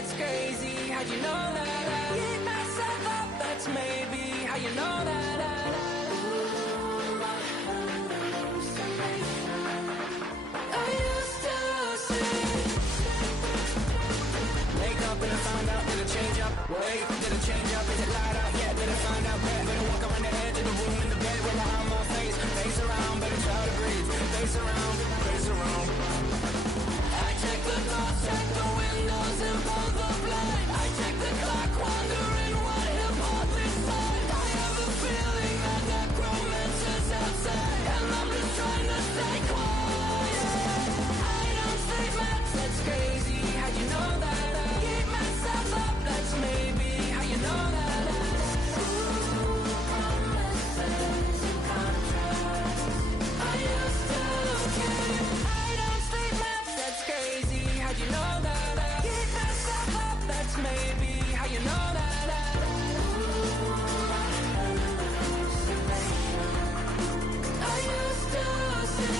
that's crazy. How'd you know that? I beat myself up, that's maybe how you know that. I used to see. Wake up and I find out, did it change up? Wait, did it change up? Is it light up? Yeah, did it find out? Better walk around the edge of the room in the bed with my arm on face. Face around, better try to breathe. Face around, face around. I check the doors, check the windows and pull the blind. I check the clock, wondering what he'll pull this time. I have a feeling that necromancer's outside, and I'm just trying to stay quiet. I don't sleep much, that's crazy. How'd you know that? I keep myself up, that's maybe how you know that. Ooh, promises and contracts. I used to keep. I don't sleep much, that's crazy. How'd you know that? I keep myself up, that's maybe how you know that. I used to see.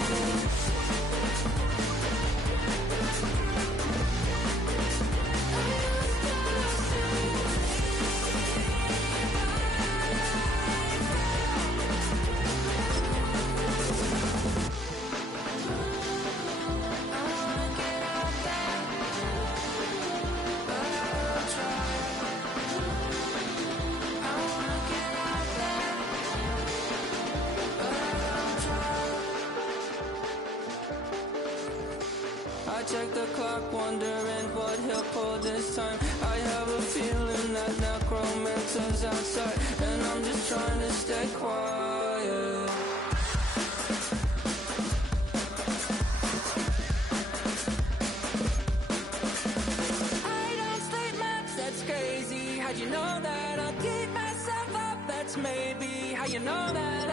I check the clock, wondering what he'll pull this time. I have a feeling that necromancer's outside, and I'm just trying to stay quiet. I don't sleep much, that's crazy. How'd you know that? I'll keep myself up, that's maybe how you know that.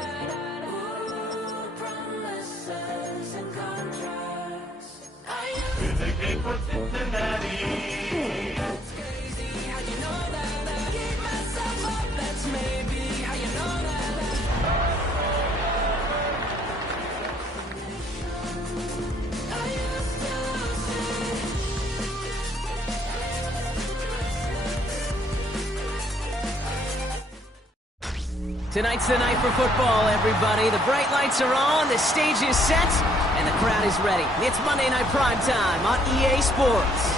Ooh, promises and contracts. It's a game for Cincinnati. That's crazy, how'd you know that? I keep myself up, that's maybe how you know that. I used to see. Tonight's the night for football, everybody. The bright lights are on, the stage is set, and the crowd is ready. It's Monday Night Primetime on EA Sports.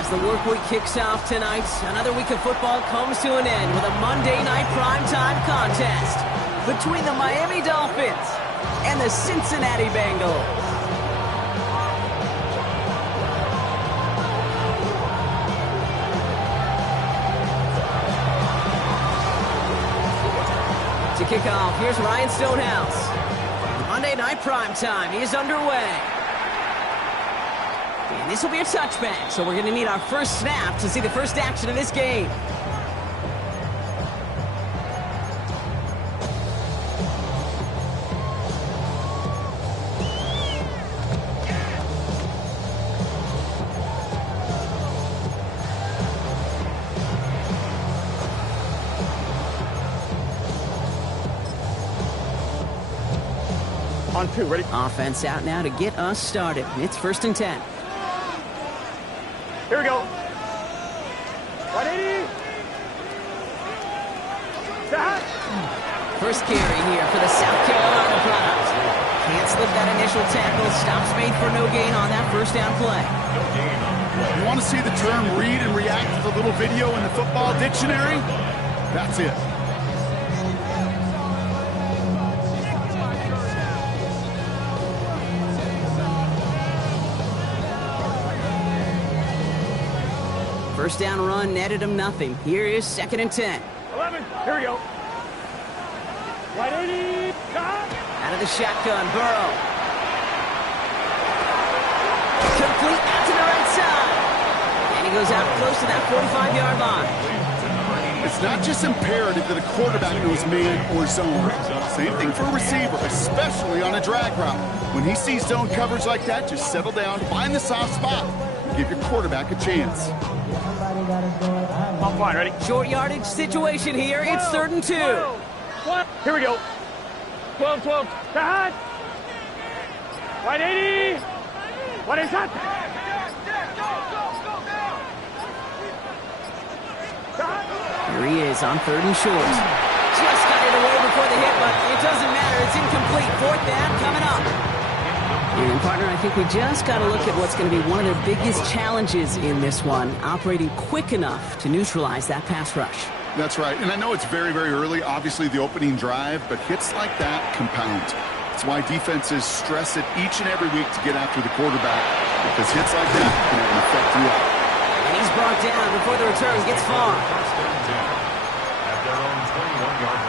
As the work week kicks off tonight, another week of football comes to an end with a Monday Night Primetime contest between the Miami Dolphins and the Cincinnati Bengals. To kick off, here's Ryan Stonehouse. Monday Night Primetime is underway. And this will be a touchback, so we're going to need our first snap to see the first action of this game. On two, ready? Offense out now to get us started. It's 1st and 10. Here we go. 180. First carry here for the South Carolina product. Can't slip that initial tackle. Stops made for no gain on that first down play. You want to see the term read and react to the little video in the football dictionary? That's it. First down run netted him nothing. Here is 2nd and 10. 11. Here we go. 180. Out of the shotgun, Burrow. Complete out to the right side. And he goes out close to that 45-yard line. It's not just imperative that a quarterback knows man or zone. Same thing for a receiver, especially on a drag route. When he sees zone coverage like that, just settle down, find the soft spot, and give your quarterback a chance. On line, ready? Short yardage situation here. It's 3rd and 2. Here we go. 12, 12. Cut. 180. What is that? is on 3rd and short. Just got it away before the hit, but it doesn't matter. It's incomplete. 4th down coming up. And, partner, I think we just got to look at what's going to be one of their biggest challenges in this one, operating quick enough to neutralize that pass rush. That's right. And I know it's very, very early, obviously, the opening drive, but hits like that compound. That's why defenses stress it each and every week to get after the quarterback, because hits like that can have an effect throughout. And he's brought down before the return gets far. First and 10 at their own 21-yard line.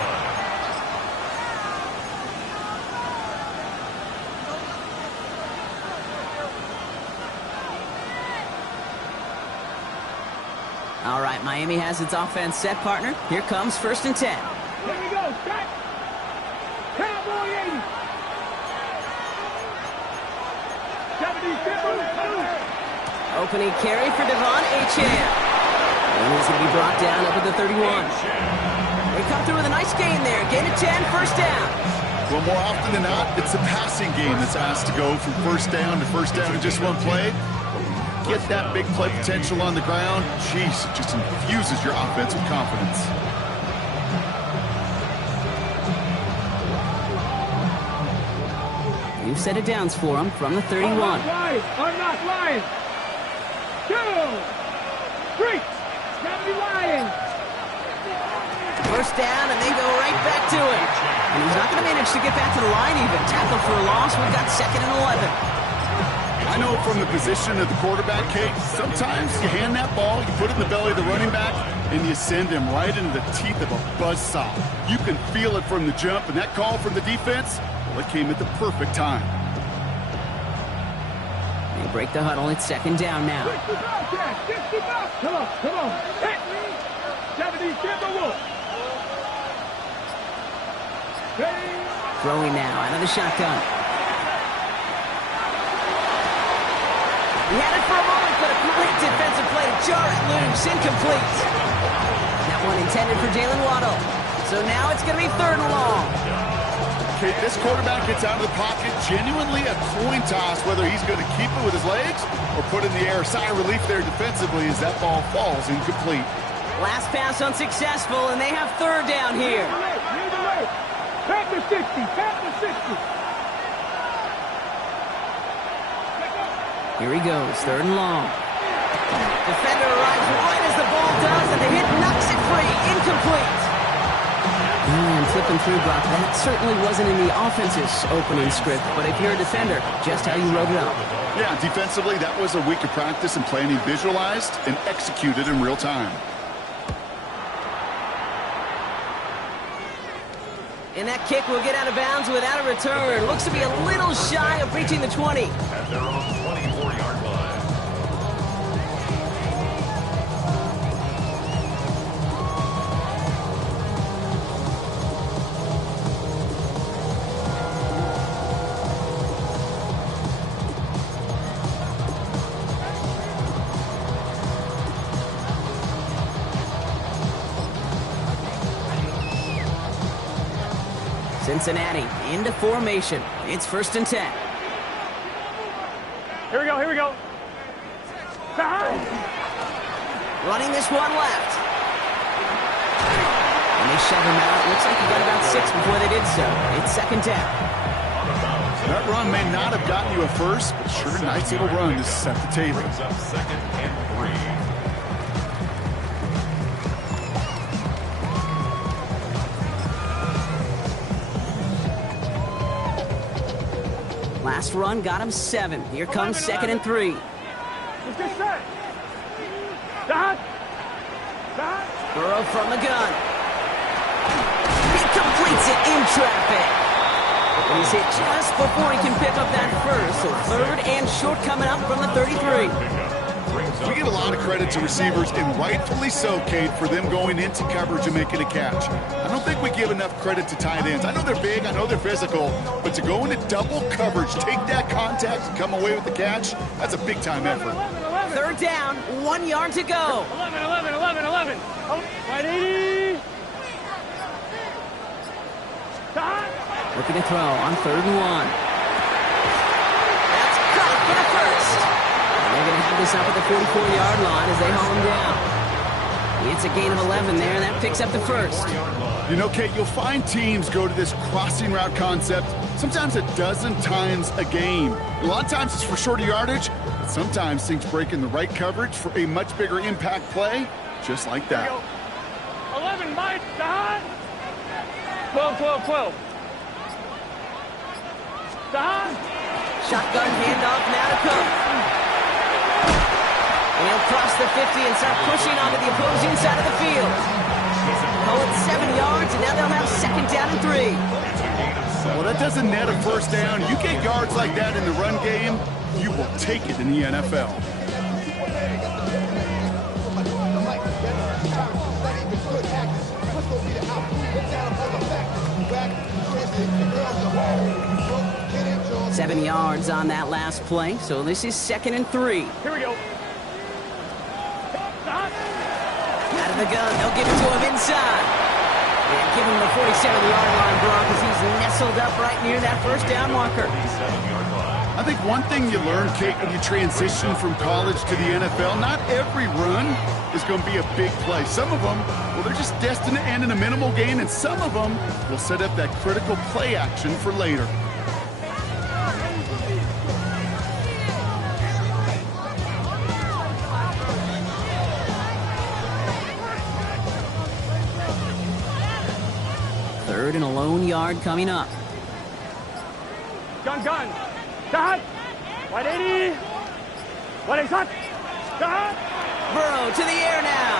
All right, Miami has its offense set, partner. Here comes 1st and 10. Here we go. Set. Cowboy 80. 72. Opening carry for Devon Achane. And he's going to be brought down up at the 31. They come through with a nice gain there. Gain of 10, 1st down. Well, more often than not, it's a passing game that's asked to go from 1st down to 1st down in just one play. Get that big play potential on the ground, jeez, it just infuses your offense with confidence. New set of downs for him from the 31. I'm not lying. 2, 3. Gotta be lying. 1st down, and they go right back to it. And he's not going to manage to get back to the line even. Tackle for a loss. We've got 2nd and 11. I know from the position of the quarterback, Kate, sometimes you hand that ball, you put it in the belly of the running back, and you send him right into the teeth of a buzzsaw. You can feel it from the jump, and that call from the defense, well, it came at the perfect time. They break the huddle. It's 2nd down now. 65. Come on. Hit me. 70, Timberwolf. Throwing now out of the shotgun. He had it for a moment, but a great defensive play to jar it loose. Incomplete. That one intended for Jalen Waddle. So now it's going to be 3rd and long. Okay, this quarterback gets out of the pocket, genuinely a coin toss, whether he's going to keep it with his legs or put it in the air. Sigh of relief there defensively as that ball falls incomplete. Last pass unsuccessful, and they have 3rd down here. Back to 60. Here he goes, 3rd and long. Defender arrives right as the ball does, and the hit knocks it free. Incomplete. And flipping through, Brock, that certainly wasn't in the offense's opening script, but if you're a defender, just how you wrote it up. Yeah, defensively, that was a week of practice and planning visualized and executed in real time. And that kick will get out of bounds without a return. Looks to be a little shy of reaching the 20. At their own 24-yard line. Cincinnati into formation. It's 1st and 10. Here we go. Running this one left. And they shove him out. Looks like he got about 6 before they did so. It's 2nd down. That run may not have gotten you a first, but sure, nice little run to set the table. Brings up 2nd and 3. Last run got him 7. Here comes 2nd and 3. Let's get set. Dot. Burrow from the gun. He completes it in traffic. And he's hit just before he can pick up that first. So 3rd and short coming up from the 33. We give a lot of credit to receivers, and rightfully so, Kate, for them going into coverage and making a catch. I don't think we give enough credit to tight ends. I know they're big, I know they're physical, but to go into double coverage, take that contact, and come away with the catch, that's a big-time effort. 3rd down, 1 yard to go. 11. Right 80. Looking to throw on 3rd and 1. That's caught for the first. And they're going to have this up at the 44-yard line as they haul him down. It's a gain of 11 there. That picks up the first. You know, Kate, you'll find teams go to this crossing route concept sometimes a dozen times a game. A lot of times it's for shorter yardage, but sometimes things break in the right coverage for a much bigger impact play, just like that. 11, Mike, Dahan. 12, 12, 12. Dahan. Shotgun handoff now to Cook. And he'll cross the 50 and start pushing onto the opposing side of the field. Oh, it's 7 yards, and now they'll have second down and 3. Well, that doesn't net a first down. You get yards like that in the run game, you will take it in the NFL. Seven yards on that last play, so this is second and 3. Here we go. Out of the gun, they'll give it to him inside. And give him the 47-yard line, Brock, as he's nestled up right near that first down marker. I think one thing you learn, Kate, when you transition from college to the NFL, not every run is going to be a big play. Some of them, well, they're just destined to end in a minimal gain, and some of them will set up that critical play action for later. Third and a lone yard coming up. Gun. Dahan. 180. 180. Dahan. Burrow to the air now.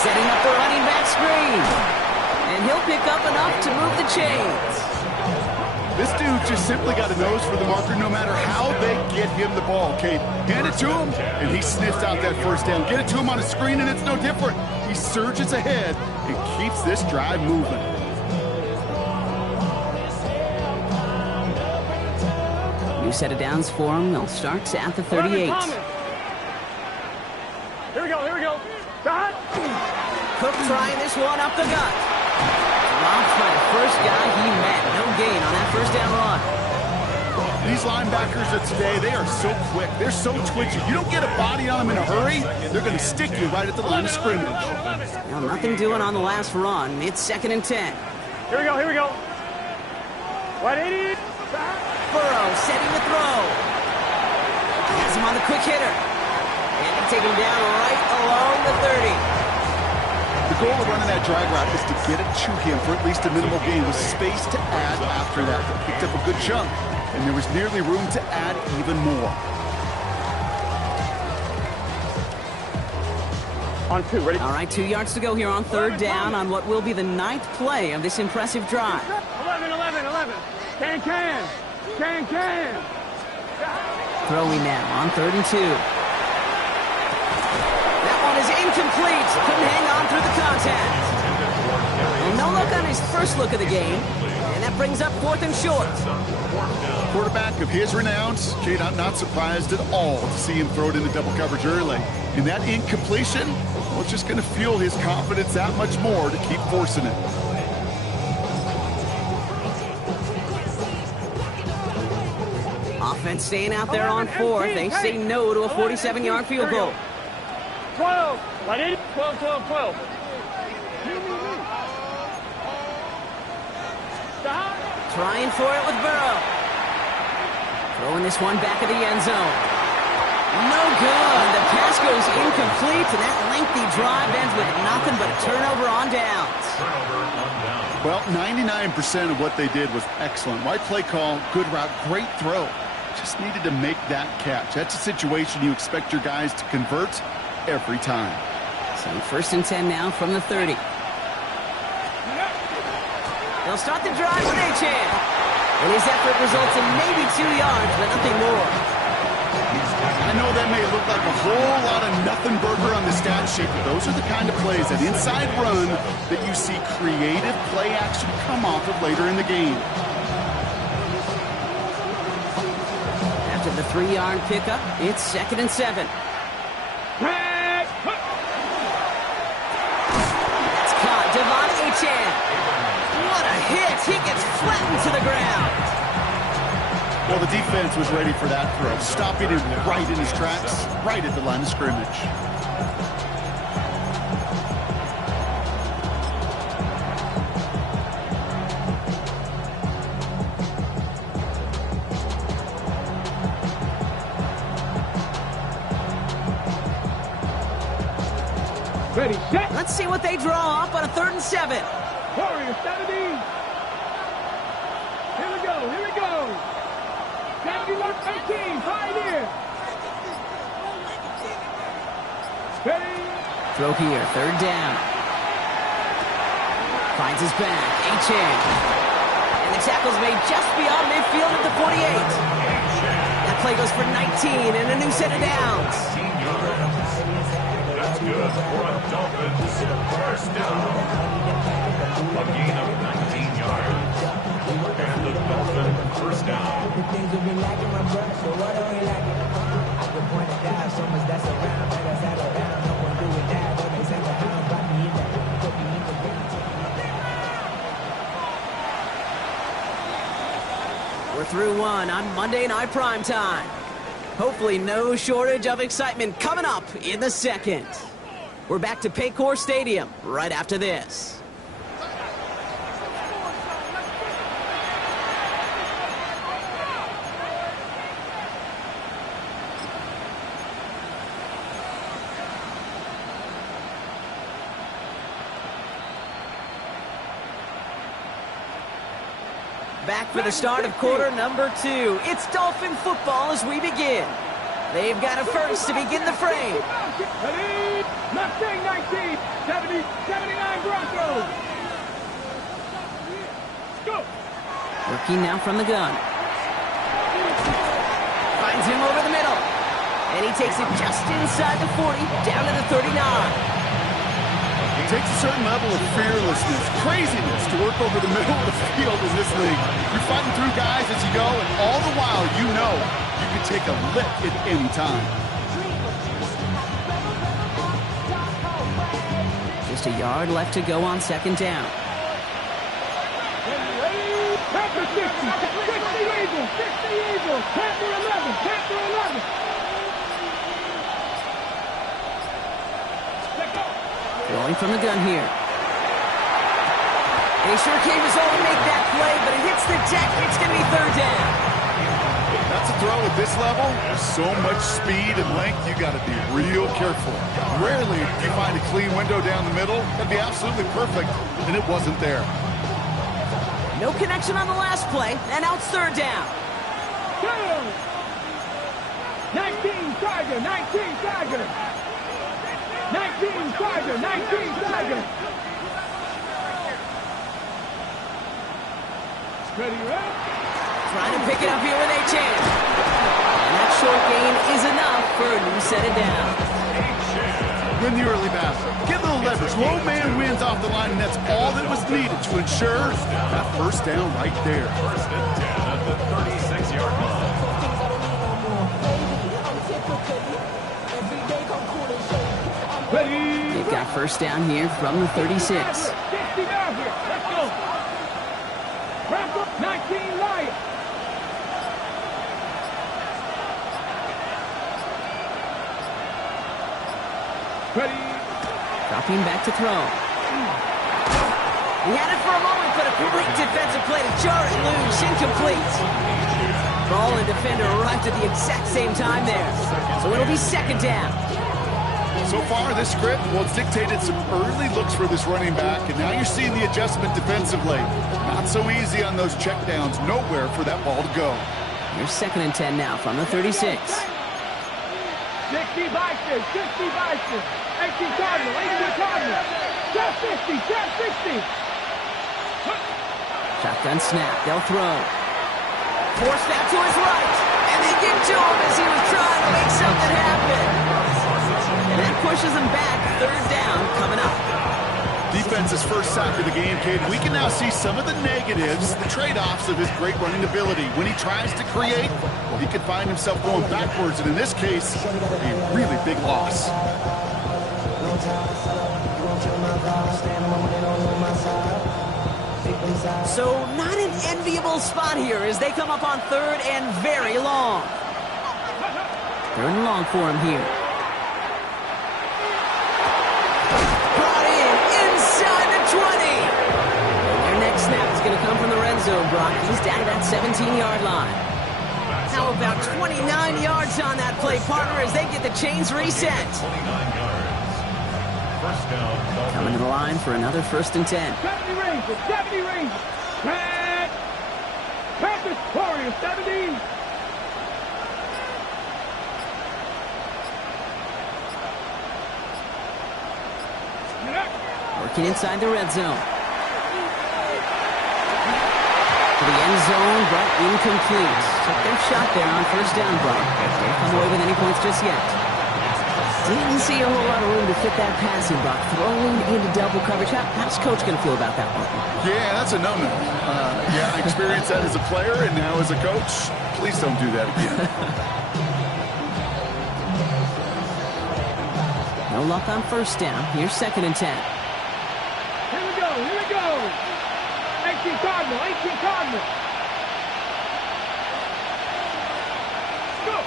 Setting up the running back screen. And he'll pick up enough to move the chains. This dude just simply got a nose for the marker no matter how they get him the ball, Kate. Hand it to him, and he sniffs out that first down. Get it to him on a screen, and it's no different. He surges ahead and keeps this drive moving. New set of downs for him. They'll start at the 38. Here we go. Dahan. Cook trying this one up the gut. Dropped by the first guy he met. No gain on that first down run. These linebackers of today, they are so quick. They're so twitchy. You don't get a body on them in a hurry, they're going to stick you right at the line of scrimmage. Now, nothing doing on the last run. It's second and 10. Here we go. 180. Burrow setting the throw. Has him on the quick hitter. And they take him down right along the 30. The goal of running that drag route is to get it to him for at least a minimal gain with space to add after that. They picked up a good chunk, and there was nearly room to add even more. On 2, ready? All right, 2 yards to go here on third down on what will be the 9th play of this impressive drive. 11. Can. Throwing now on 3rd and 2. That one is incomplete. Couldn't hang on through the contact. Well, no look on his first look of the game. And that brings up 4th and short. Quarterback of his renounce, Kate, I'm not surprised at all to see him throw it into double coverage early. And that incompletion, well, it's just going to fuel his confidence that much more to keep forcing it. Offense staying out there on 4th. They say no to a 47-yard field goal. 12. 12. Trying for it with Burrow. Throwing this one back of the end zone. No good. The pass goes incomplete, and that lengthy drive ends with nothing but a turnover on downs. Well, 99% of what they did was excellent. Right play call, good route, great throw. Just needed to make that catch. That's a situation you expect your guys to convert every time. So 1st and 10 now from the 30. They'll start the drive with Achane. And his effort results in maybe 2 yards, but nothing more. I know that may look like a whole lot of nothing burger on the stat sheet, but those are the kind of plays, that inside run, that you see creative play action come off of later in the game. After the 3-yard pickup, it's 2nd and 7. That's caught. Devon Achane. What a hit. He gets flattened to the ground. Well, the defense was ready for that throw, stopping him right in his tracks, right at the line of scrimmage. Ready, set. Let's see what they draw up on a 3rd and 7. Warriors, 70. Here we go, here we go. 71-18, Pioneer. Ready. Throw here, 3rd down. Finds his back, A-Chain. And the tackle's made just beyond midfield at the 48. That play goes for 19 and a new set of downs. That's good for a Dolphins first down. A gain of 19 yards. And the Dolphins first down. The things will be lacking my brother, so what do we lack? I can point it down, so much that's around, but I sat around, no one doing that, but they send the hound, got me in that, put me in the ground. We're through one on Monday Night Primetime. Hopefully no shortage of excitement coming up in the 2nd. We're back to Paycor Stadium right after this. Back for the start of quarter number 2. It's Dolphin football as we begin. They've got a first to begin the frame. Ready. Mustang 19. 70, 79 Broncos. Go. Working now from the gun. Finds him over the middle. And he takes it just inside the 40, down to the 39. It takes a certain level of fearlessness, craziness to work over the middle of the field in this league. You're fighting through guys as you go, and all the while you know you can take a lick at any time. Just a yard left to go on 2nd down. Panther 60, 60 Eagles, 60 Eagles, Panther 11, Panther 11. Throwing from the gun here. And he sure came his own to make that play, but it hits the deck, and it's going to be 3rd down. That's a throw at this level. There's so much speed and length, you got to be real careful. Rarely do you find a clean window down the middle. That'd be absolutely perfect, and it wasn't there. No connection on the last play, and now it's 3rd down. 19 Tiger, 19 Tiger. 19 Tiger, 19 Tiger. Ready, right? Trying to pick it up here with A-Chain. And that short gain is enough for a new set of downs. Win the early battle. Get a little leverage. Low man wins off the line, and that's all that was needed to ensure that first down right there. 1st and 10 at the 36-yard line. Ready. They've got first down here from the 36. 60 down here. Let's go. Bronco 19 Lions. Ready. Dropping back to throw. He had it for a moment, but a great defensive play to jar it loose. Incomplete. Ball and defender arrived at the exact same time there. So it'll be 2nd down. So far, this script, well, it's dictated some early looks for this running back, and now you're seeing the adjustment defensively. Not so easy on those checkdowns. Nowhere for that ball to go. Here's 2nd and 10 now from the 36. 60 Bison, 60 Bison. 18 Cardinal, 18 Cardinal. Set 50, set 60. Shotgun snap. They'll throw. Forced out to his right. And they get to him as he was trying to make something happen. And that pushes him back. 3rd down coming up. Defense's first sack of the game, kid. We can now see some of the negatives, the trade-offs of his great running ability. When he tries to create, well, he could find himself going backwards, and in this case, a really big loss. So not an enviable spot here as they come up on 3rd and very long. 3rd and long for him here. Brought in inside the 20. And their next snap is going to come from the red zone, Brock. He's down to that 17-yard line. How about 29 yards on that play, partner, as they get the chains reset. 29 yards. First down, Dolphins. Coming to the line for another 1st and 10. 70 Rangers, 70 Rangers. Pat! Panthers, Warriors, 70. Working inside the red zone. To the end zone, but incomplete. Took their shot there on 1st down, but didn't come away with any points just yet. Didn't see a whole lot of room to fit that passing, but throwing into double coverage. How's Coach going to feel about that one? Yeah, that's a no-no. I experienced that as a player and now as a coach. Please don't do that again. No luck on 1st down. Here's 2nd and 10. Here we go, here we go. 18 Cardinal, 18 Cardinal. Go.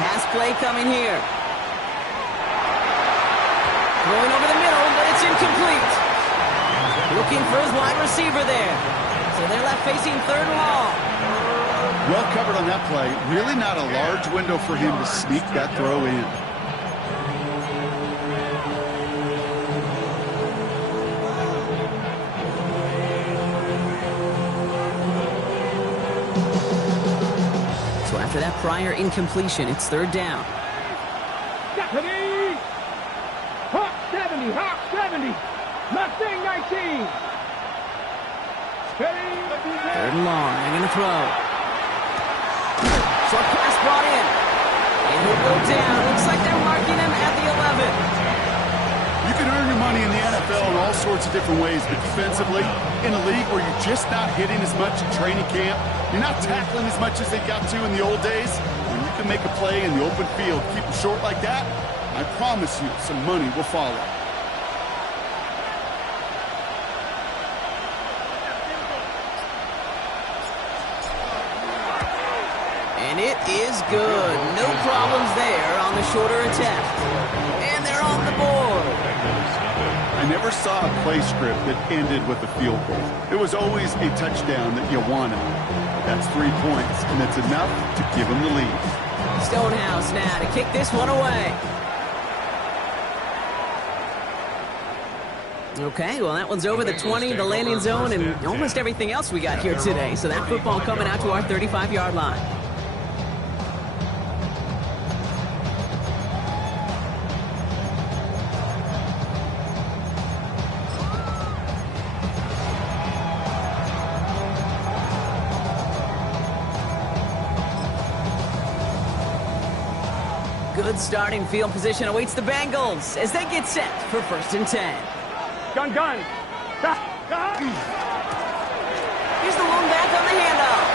Pass play coming here. Throwing over the middle, but it's incomplete. Looking for his wide receiver there. So they're left facing 3rd and long. Well covered on that play. Really not a large window for him to sneak that throw in. So after that prior incompletion, it's 3rd down. Stephanie! Hawk 70, Hawk 70. Mustang 19. Steady. 3rd and long. They're going to throw. Short pass brought in. And he'll go down. Looks like they're marking him at the 11. You can earn your money in the NFL in all sorts of different ways, but defensively, in a league where you're just not hitting as much in training camp, you're not tackling as much as they got to in the old days, when you can make a play in the open field, keep it short like that, I promise you some money will follow. And it is good. No problems there on the shorter attempt. And they're on the board. I never saw a play script that ended with a field goal. It was always a touchdown that you wanted. That's 3 points, and it's enough to give them the lead. Stonehouse now to kick this one away. Okay, well, that one's over the 20, the landing zone, and almost everything else we got here today. So that football coming out to our 35-yard line. Good starting field position awaits the Bengals as they get set for 1st and 10. Gun. Here's the lone back on the handoff.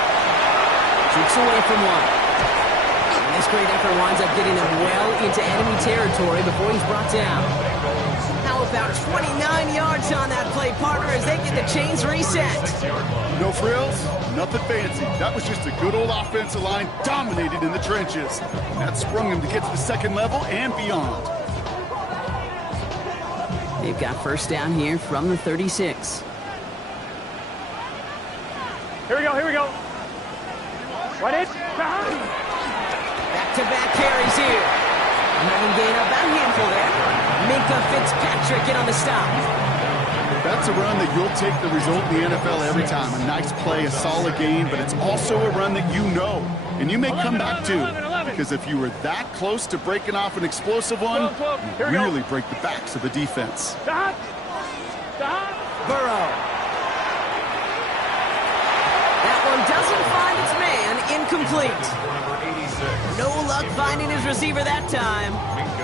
Shoots away from one. And this great effort winds up getting him well into enemy territory before he's brought down. How about 29 yards on that play, partner, as they get the chains reset. No frills, nothing fancy. That was just a good old offensive line dominated in the trenches. That sprung him to get to the 2nd level and beyond. They've got 1st down here from the 36. Here we go. What is? Back-to-back carries here. Having gain up about a handful there. Minka Fitzpatrick in on the stop. That's a run that you'll take the result in the NFL every time. A nice play, a solid game, but it's also a run that you know. And you may come back to. Because if you were that close to breaking off an explosive one, you really break the backs of the defense. Stop. Burrow. That one doesn't find its man. Incomplete. No luck finding his receiver that time.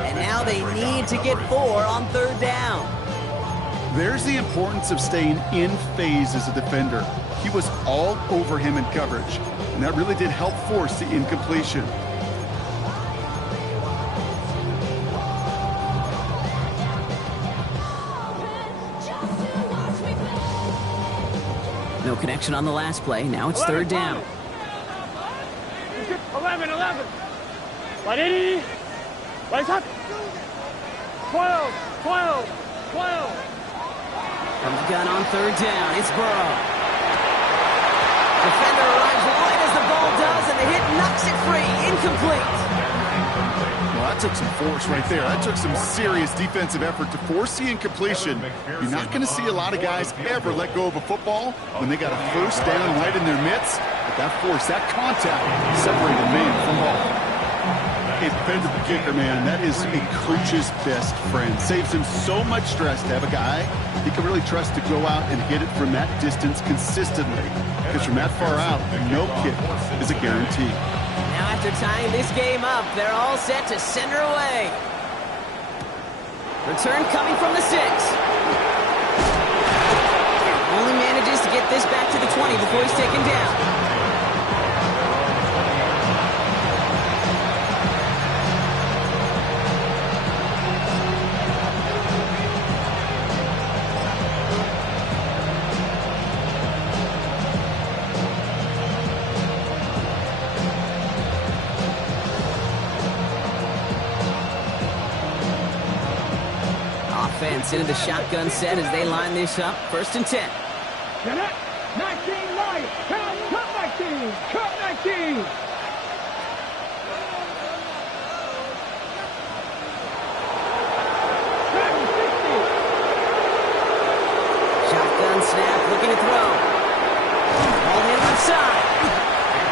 And now they need to get 4 on 3rd down. There's the importance of staying in phase as a defender. He was all over him in coverage, and that really did help force the incompletion. No connection on the last play. Now it's 3rd down. 11. What is he? What is that? 12. From the gun on 3rd down, it's Burrow. Defender arrives right as the ball does, and the hit knocks it free. Incomplete. Well, that took some force right there. That took some serious defensive effort to force the incompletion. You're not going to see a lot of guys ever let go of a football when they got a first down right in their midst. But that force, that contact, separated man from ball. A dependable kicker, man, that is a coach's best friend. Saves him so much stress to have a guy he can really trust to go out and hit it from that distance consistently. Because from that far out, no kick is a guarantee. Now after tying this game up, they're all set to send her away. Return coming from the 6. Only manages to get this back to the 20 before he's taken down. Offense into the shotgun set as they line this up. 1st and 10. Get it. 19 Lions. Cut 19. Cut 19. Shotgun snap, looking to throw. Ball hit left side.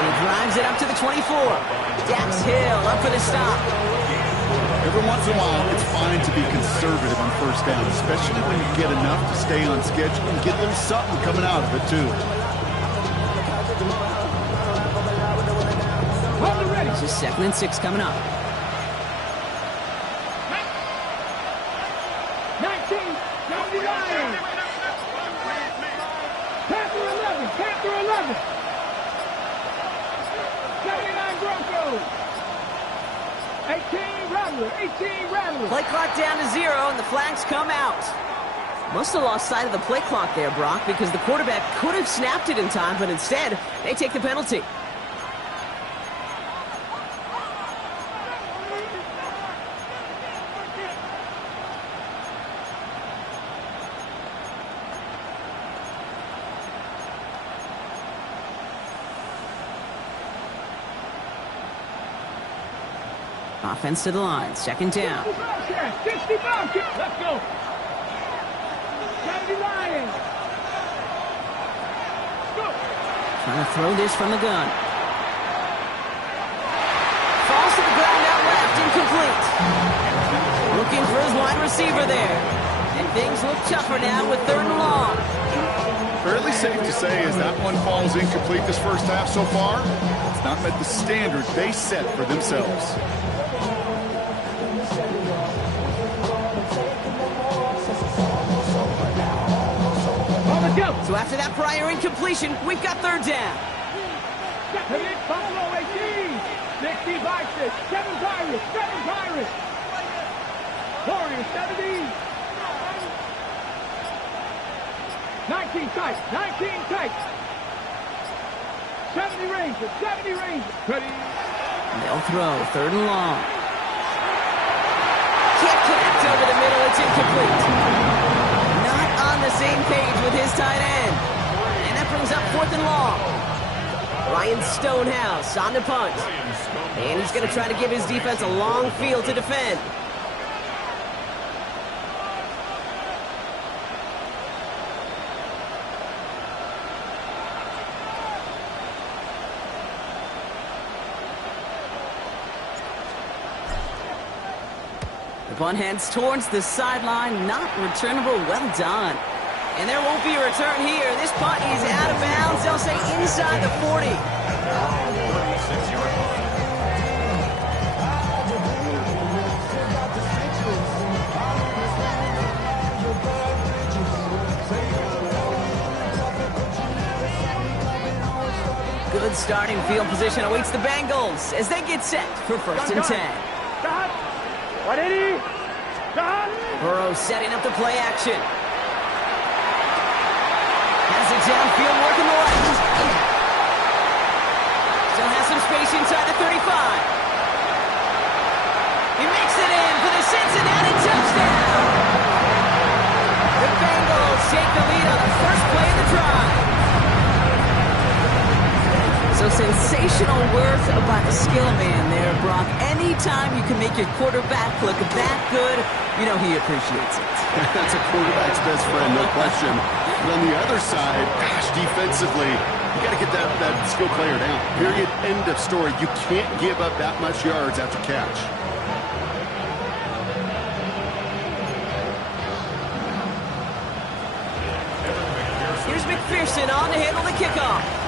He drives it up to the 24. Dax Hill up for the stop. Every once in a while, it's fine to be conservative on first down, especially when you get enough to stay on schedule and get a little something coming out of it, too. This is 2nd and 6 coming up. 19, 79. Panther 11, Panther 11. 79 Broncos. 18 Rattlers. Play clock down to 0, and the flags come out. Must have lost sight of the play clock there, Brock, because the quarterback could have snapped it in time, but instead, they take the penalty. Offense to the line. 2nd down. 65. Let's go. 70 Lions. Go. Trying to throw this from the gun. Falls to the ground out left. Incomplete. Looking for his wide receiver there. And things look tougher now with 3rd and long. Fairly safe to say as that one falls incomplete this first half so far, it's not met the standard they set for themselves. So after that prior incompletion, we've got 3rd down. Buffalo 18. 60 Vikings. 7 Pirates. 7 Pirates. Warriors 70. 19 Titans. 19 Titans. 70 Rangers. 70 Rangers. Ready. They'll throw. 3rd and long. Can't connect over the middle. It's incomplete. On the same page with his tight end. And that brings up 4th and long. Ryan Stonehouse on the punt. And he's going to try to give his defense a long field to defend. The punt heads towards the sideline, not returnable. Well done. And there won't be a return here. This punt is out of bounds. They'll say inside the 40. Good starting field position awaits the Bengals as they get set for 1st and 10. Burrow setting up the play action. Has it downfield, working the left. Still has some space inside the 35. He makes it in for the Cincinnati touchdown. The Bengals take the lead on the first play of the drive. So sensational work by the skill man there, Brock. Anytime you can make your quarterback look that good, you know he appreciates it. That's a quarterback's best friend, no question. But on the other side, gosh, defensively, you got to get that skill player down. Period. End of story. You can't give up that much yards after catch. Here's McPherson on to handle the kickoff.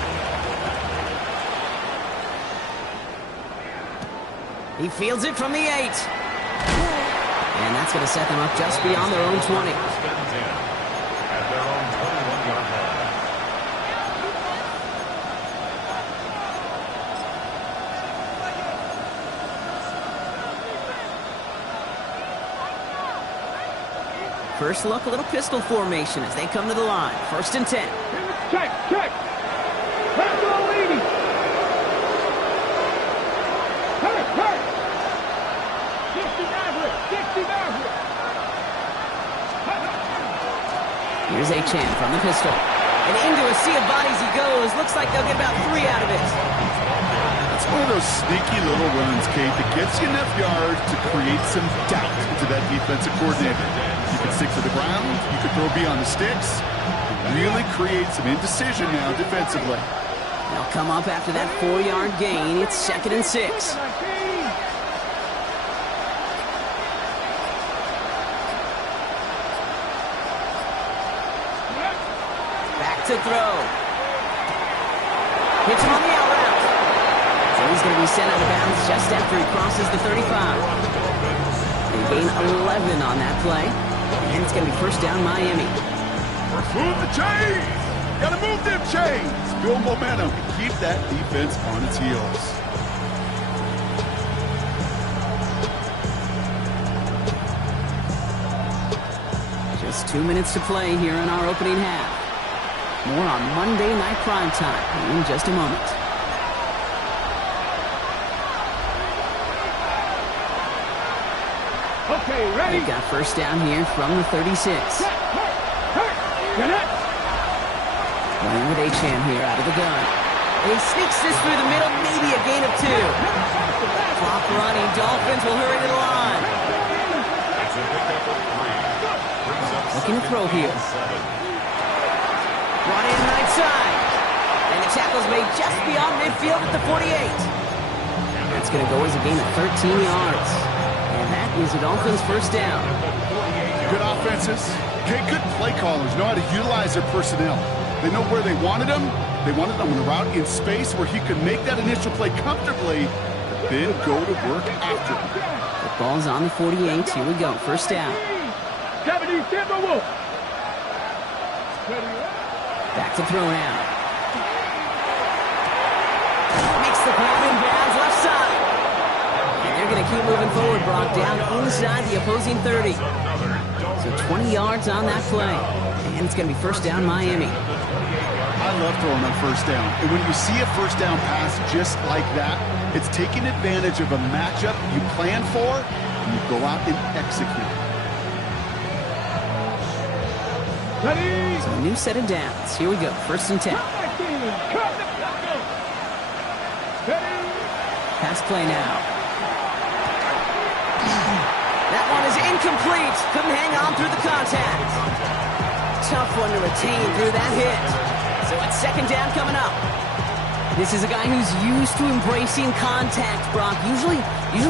He fields it from the 8. And that's going to set them up just beyond their own 20. At their own 21-yard line. First look, a little pistol formation as they come to the line. 1st and 10. Check. Pass to the leading. Hurt. 60 Maverick. Here's Achane from the pistol. And into a sea of bodies he goes. Looks like they'll get about 3 out of it. That's one of those sneaky little runs, Kate, that gets you enough yards to create some doubt into that defensive coordinator. You can stick to the ground. You can throw beyond the sticks. Really create some indecision now defensively. They'll come up after that 4-yard gain. It's 2nd and 6. To throw. Hits him on the out route. So he's going to be sent out of bounds just after he crosses the 35. They gain 11 on that play. And it's going to be 1st down Miami. Move the chains! Gotta move them chains! Build momentum. Keep that defense on its heels. Just 2 minutes to play here in our opening half. More on Monday Night Primetime in just a moment. Okay, ready? They've got 1st down here from the 36. Playing with Achane here out of the gun. He sneaks this through the middle, maybe a gain of 2. Clock running, Dolphins will hurry to the line. Looking to throw here. Brought in right side. And the tackle's made just beyond midfield at the 48. That's going to go as a gain of 13 yards. And that is the Dolphins' 1st down. Good offenses. Okay, good play callers know how to utilize their personnel. They know where they wanted them. They wanted them on the route in space where he could make that initial play comfortably, but then go to work after. The ball's on the 48. Here we go. 1st down. 70, Timberwolf. Back to throw now. Makes the grab in bounds left side. And they're going to keep moving forward, Brock, down inside the opposing 30. So 20 yards on that play. And it's going to be 1st down Miami. I love throwing on 1st down. And when you see a 1st down pass just like that, it's taking advantage of a matchup you plan for, and you go out and execute. Ready? So a new set of downs. Here we go. 1st and 10. Pass play now. That one is incomplete. Couldn't hang on through the contact. Tough one to retain through that hit. So it's 2nd down coming up. This is a guy who's used to embracing contact, Brock. Usually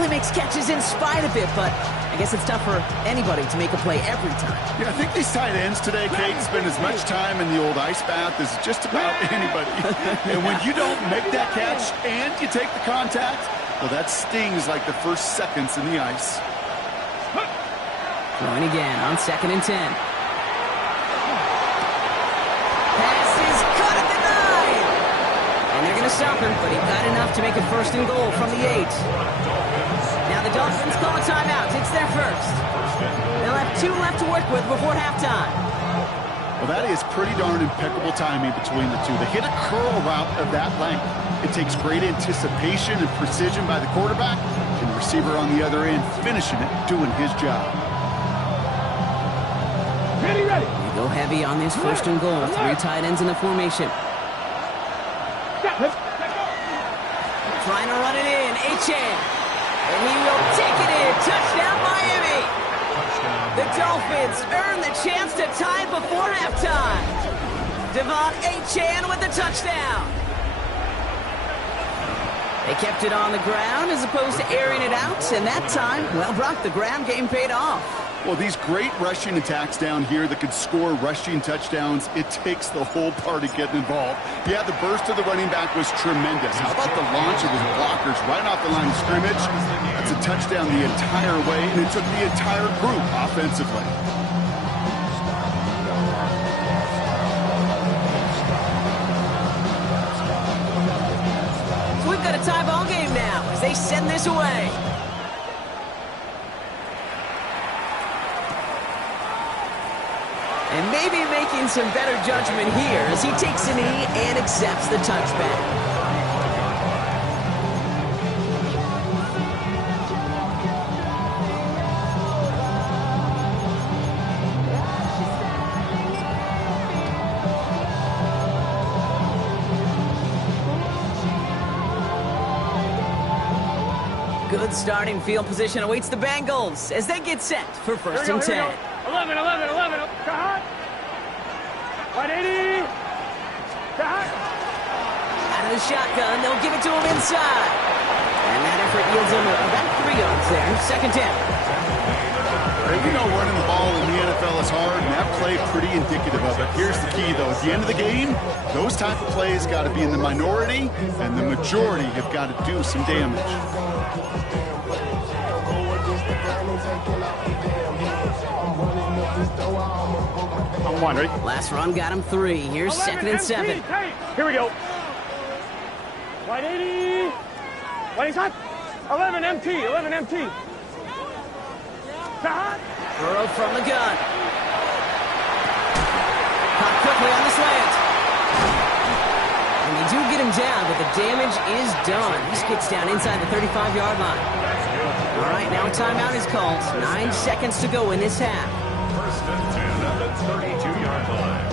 makes catches in spite of it, but I guess it's tough for anybody to make a play every time. Yeah, I think these tight ends today, Kate, spend as much time in the old ice bath as just about anybody. And when you don't make that catch and you take the contact, well, that stings like the first seconds in the ice. Throwing again on 2nd and 10. Pass is cut at the 9. And they're going to stop him, but he got enough to make it 1st and goal from the 8. Now the Dolphins call a timeout. It's their 1st. They'll have 2 left to work with before halftime. Well, that is pretty darn impeccable timing between the two. They hit a curl route of that length. It takes great anticipation and precision by the quarterback, and the receiver on the other end finishing it, doing his job. Ready. They go heavy on this 1st and goal. 3 tight ends in the formation. Trying to run it in. Achane. And he will take it in. Touchdown, Miami. The Dolphins earn the chance to tie it before halftime. Devon Achane with the touchdown. They kept it on the ground as opposed to airing it out, and that time, well, Brock, the ground game paid off. Well, these great rushing attacks down here that could score rushing touchdowns, it takes the whole party getting involved. Yeah, the burst of the running back was tremendous. How about the launch of his blockers right off the line of scrimmage? That's a touchdown the entire way, and it took the entire group offensively. So we've got a tie ball game now as they send this away. And maybe making some better judgment here as he takes a knee and accepts the touchback. Good starting field position awaits the Bengals as they get set for first and 10. 11. Shahad. 180. Shahad. Out of the shotgun, they'll give it to him inside. And that effort yields him about 3 yards there. Second down. You know, running the ball in the NFL is hard, and that play pretty indicative of it. Here's the key, though. At the end of the game, those type of plays got to be in the minority, and the majority have got to do some damage. On one, ready? Last run got him 3. Here's second and 7. Here we go. 180. 180. 11 MT. Shahad. Burrow from the gun. Caught quickly on the slant. And they do get him down, but the damage is done. He gets down inside the 35-yard line. All right, now a timeout is called. 9 seconds to go in this half. First and 10 at the 32-yard line.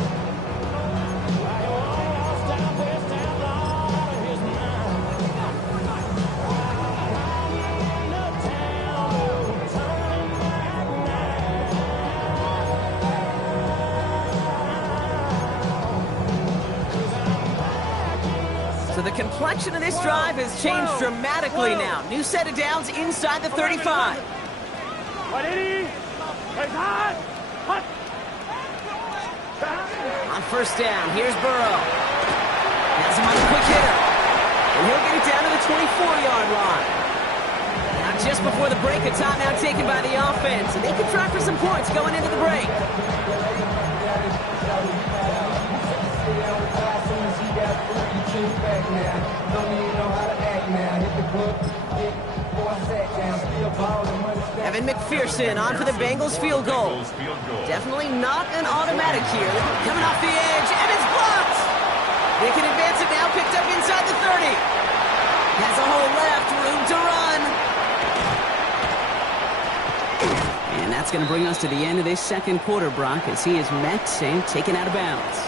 So the complexion of this drive has changed dramatically now. New set of downs inside the 35. 180. Shahad. Hut. On first down, here's Burrow. Has him on the quick hitter. And he'll get it down to the 24-yard line. Now just before the break, a timeout taken by the offense. And they can try for some points going into the break. Evan McPherson on for the Bengals field goal. Definitely not an automatic here. Coming off the edge, and it's blocked! They can advance it now, picked up inside the 30. Has a hole left, room to run. And that's going to bring us to the end of this second quarter, Brock, as he is met and taken out of bounds.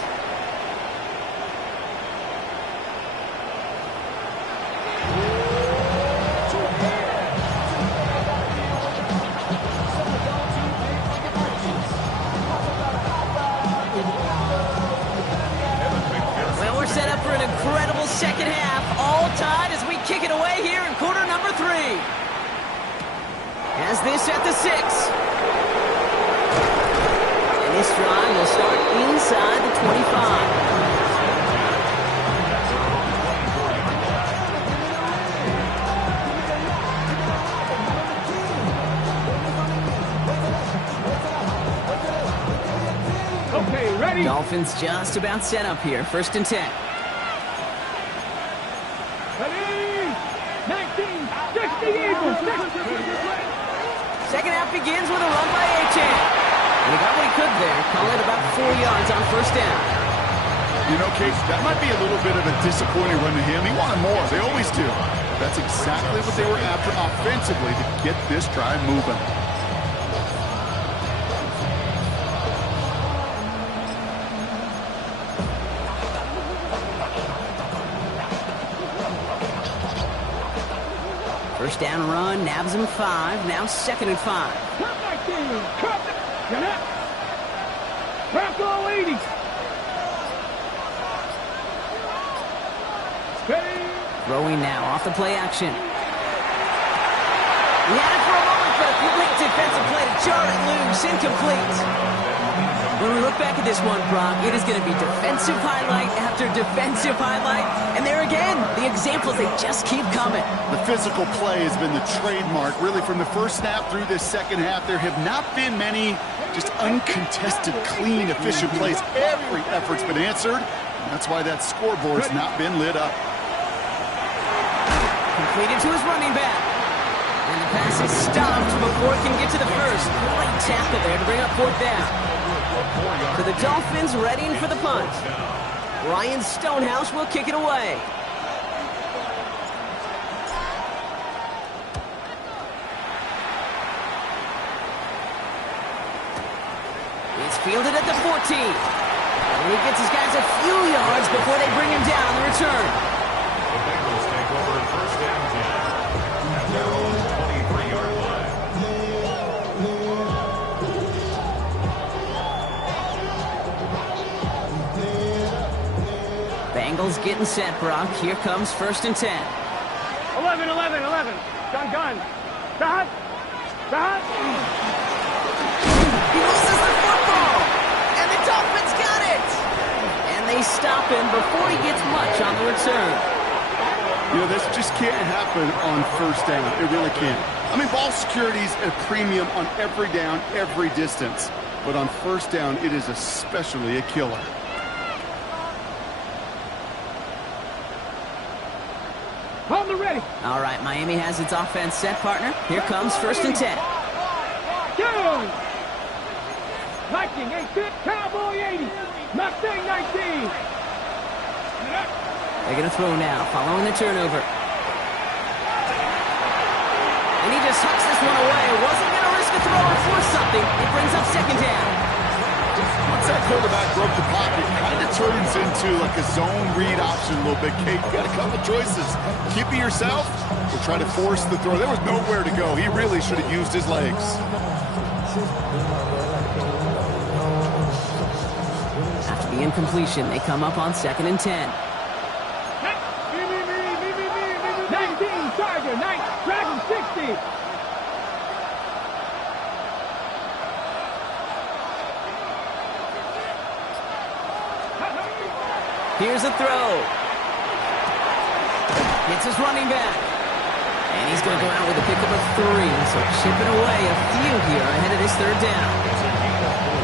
Second half, all tied as we kick it away here in quarter number 3. Has this at the 6. And this drive will start inside the 25. Okay, ready? Dolphins just about set up here. First and 10. Second half begins with a run by Achane. And he got what he could there. Call it about 4 yards on first down. You know, Case, that might be a little bit of a disappointing run to him. He wanted more. They always do. That's exactly what they were after offensively to get this drive moving. First down run, nabs him 5. Now 2nd and 5. Cut my team. Cut. Get up. Bronco 80. Steady. Throwing now off the play action. He had it for a moment, but a quick defensive play to jar it loose. Incomplete. When we look back at this one, Brock, it is going to be defensive highlight after defensive highlight. And there again, the examples, they just keep coming. The physical play has been the trademark. Really, from the first snap through this second half, there have not been many just uncontested, clean, efficient plays. Every effort's been answered. And that's why that scoreboard's not been lit up. Completed to his running back. And the pass is stopped before it can get to the first. Great tackle there to bring up 4th down. So the Dolphins readying for the punt. Ryan Stonehouse will kick it away. It's fielded at the 14. And he gets his guys a few yards before they bring him down on the return. The Bengals take over first down 10 at their own 23-yard line. Bengals getting set, Brock. Here comes 1st and 10. 11, 11, 11. Gun. Stop. Stop. He loses the football, and the Dolphins got it. And they stop him before he gets much on the return. You know, this just can't happen on first down. It really can't. I mean, ball security's a premium on every down, every distance. But on first down, it is especially a killer. Hold the ready. All right, Miami has its offense set, partner. Here comes 1st and 10. Down. Viking 8, Cowboy 80, Mustang 19. They're going to throw now, following the turnover. And he just hucks this one away. Wasn't going to risk a throw or force something. It brings up 2nd down. Once that quarterback broke the pocket, kind of turns into like a zone read option a little bit, Kate. You got a couple choices. Keep it yourself or try to force the throw. There was nowhere to go. He really should have used his legs. After the incompletion, they come up on 2nd and 10. 19, Tiger, Dragon 60. Here's a throw. Hits his running back. And he's going to go out with a pickup of 3. So chipping away a few here ahead of this 3rd down.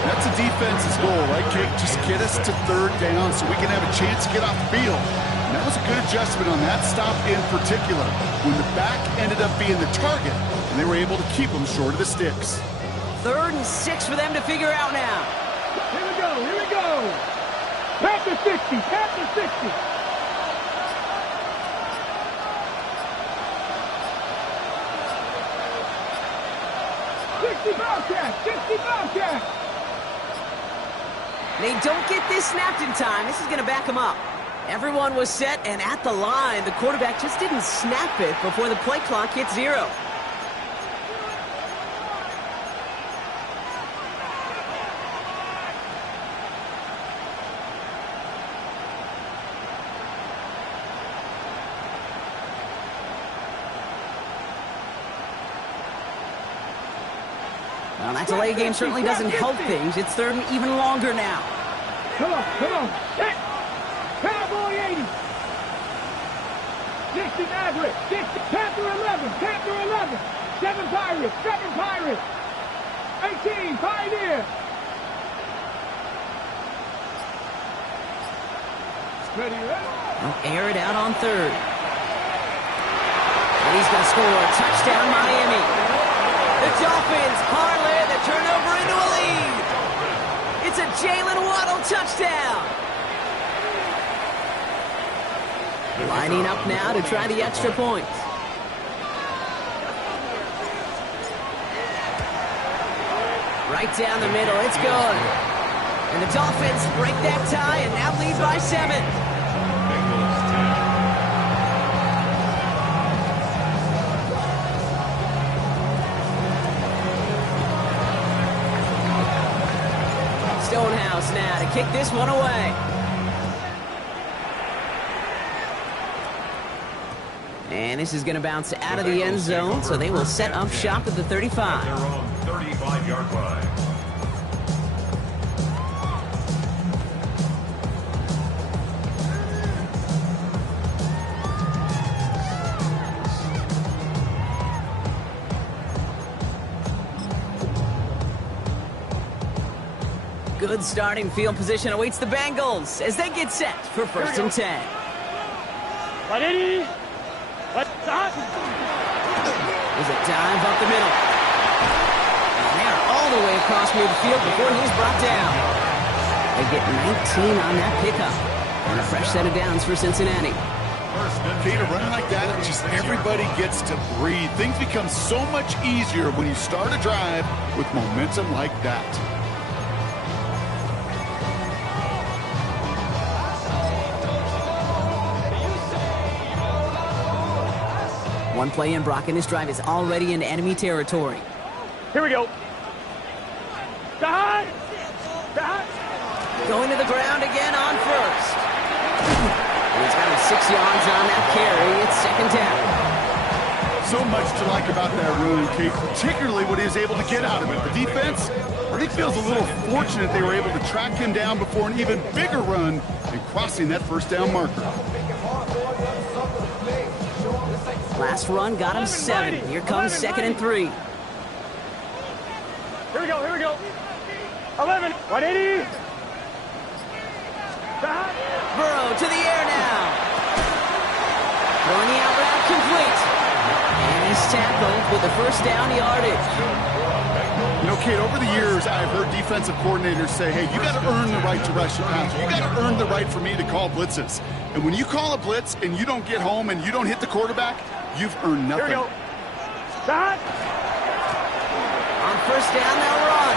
That's a defense's goal, right, Kate? Just get us to 3rd down so we can have a chance to get off the field. And that was a good adjustment on that stop in particular, when the back ended up being the target, and they were able to keep them short of the sticks. 3rd and 6 for them to figure out now. Here we go. Panther 60, Panther 60. Bobcat. They don't get this snapped in time. This is going to back them up. Everyone was set and at the line. The quarterback just didn't snap it before the play clock hit 0. Well, that delay game certainly doesn't help things. It's 3rd and even longer now. Come on. Hit. Cowboy 80. 60 Maverick. 60. Panther 11. 7 Pirates. 18 Pioneer. Ready. They'll air it out on 3rd. And he's going to score a touchdown, Miami. The Dolphins parlay the turnover into a lead. It's a Jalen Waddle touchdown. Lining up now to try the extra point. Right down the middle, it's good. And the Dolphins break that tie and now lead by 7. house now to kick this one away. And this is going to bounce out of the end zone, so they will set up shop at the 35. Their own 35-yard line. Good starting field position awaits the Bengals as they get set for 1st and 10. There's a dive up the middle. And they are all the way across midfield before he's brought down. They get 19 on that pickup. And a fresh set of downs for Cincinnati. Okay, to run like that, just everybody gets to breathe. Things become so much easier when you start a drive with momentum like that. One play in, Brock, and this drive is already in enemy territory. Here we go. Stop! Going to the ground again on first. And he's got him 6 yards on that carry. It's 2nd down. So much to like about that run, Kate, particularly what he was able to get out of it. The defense, I think, feels a little fortunate they were able to track him down before an even bigger run and crossing that 1st down marker. Last run got him 7. Here comes 2nd and 3. Here we go. 11. 180. Stop. Burrow to the air now. Throwing the out route complete. And he's tackled with the 1st down yardage. You know, Kate, over the years, I've heard defensive coordinators say, hey, you got to earn the right to rush your pass. You got to earn the right for me to call blitzes. And when you call a blitz and you don't get home and you don't hit the quarterback, you've earned nothing. Here we go. Stop. On 1st down, they'll run.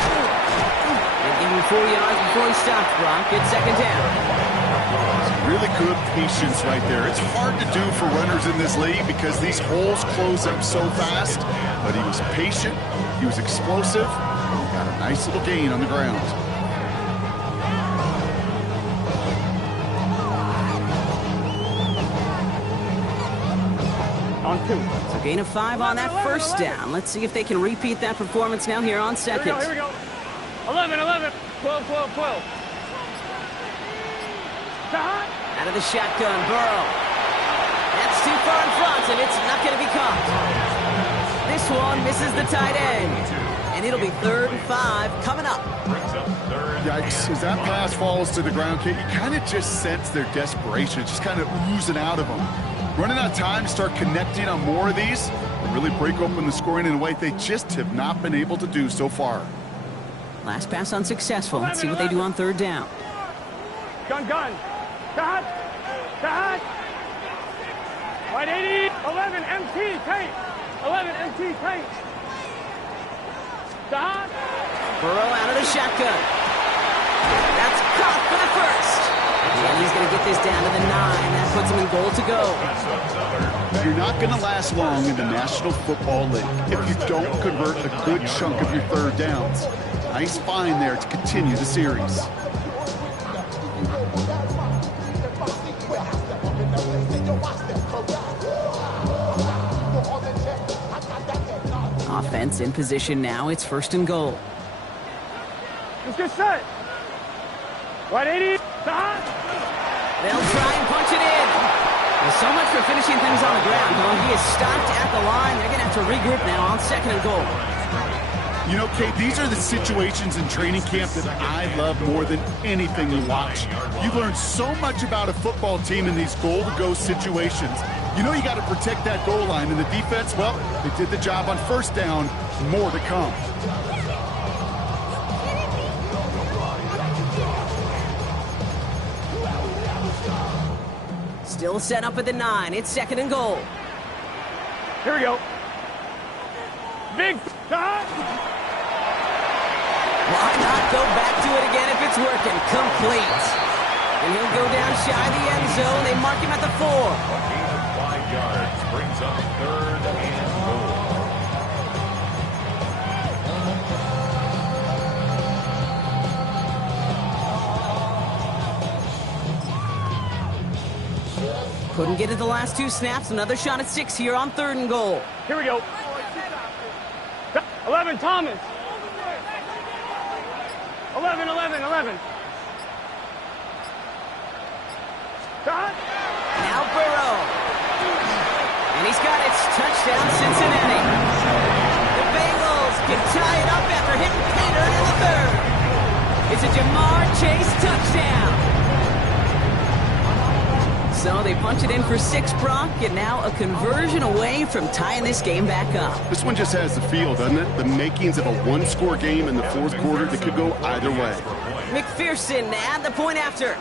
And give him 4 yards before he stops, Brock. It's 2nd down. Really good patience right there. It's hard to do for runners in this league because these holes close up so fast. But he was patient. He was explosive. Got a nice little gain on the ground. On 2. So gain of 5 on that 1st down. Let's see if they can repeat that performance now here on 2nd. Here we go. 11. 12. Stop. Out of the shotgun, Burrow. That's too far in front, and it's not going to be caught. This one misses the tight end. And it'll be 3rd and 5 coming up. Yikes, as that pass falls to the ground, Kate, you kind of just sense their desperation. It's just kind of oozing out of them. Running out of time to start connecting on more of these and really break open the scoring in a way they just have not been able to do so far. Last pass unsuccessful. Let's see what they do on 3rd down. Gun. Stop. 180. 11 MT paint. 11 MT paint. Stop. Burrow out of the shotgun. That's caught for the 1st. And he's going to get this down to the 9. That puts him in goal to go. You're not going to last long in the National Football League if you don't convert a good chunk of your 3rd downs. Nice find there to continue the series. Offense in position now. It's 1st and goal. Let's get set. 180. Stop. They'll try and punch it in. Well, so much for finishing things on the ground, though. He is stopped at the line. They're going to have to regroup now on 2nd and goal. You know, Kate, these are the situations in training camp that I love more than anything to watch. You learn so much about a football team in these goal-to-go situations. You know you got to protect that goal line, and the defense, well, they did the job on 1st down. More to come. Still set up at the 9. It's 2nd and goal. Here we go. Big shot. Why not go back to it again if it's working? Complete. And he'll go down shy of the end zone. They mark him at the 4. A gain of 5 yards brings up 3rd and goal. Couldn't get it the last 2 snaps. Another shot at 6 here on 3rd and goal. Here we go. 11, Thomas. 11. Now Burrow. And he's got it. Touchdown, Cincinnati. The Bengals can tie it up after hitting pay dirt in the 3rd. It's a Jamar Chase touchdown. So they punch it in for 6, Brock, and now a conversion away from tying this game back up. This one just has the feel, doesn't it? The makings of a one-score game in the 4th quarter that could go either way. McPherson add the point after.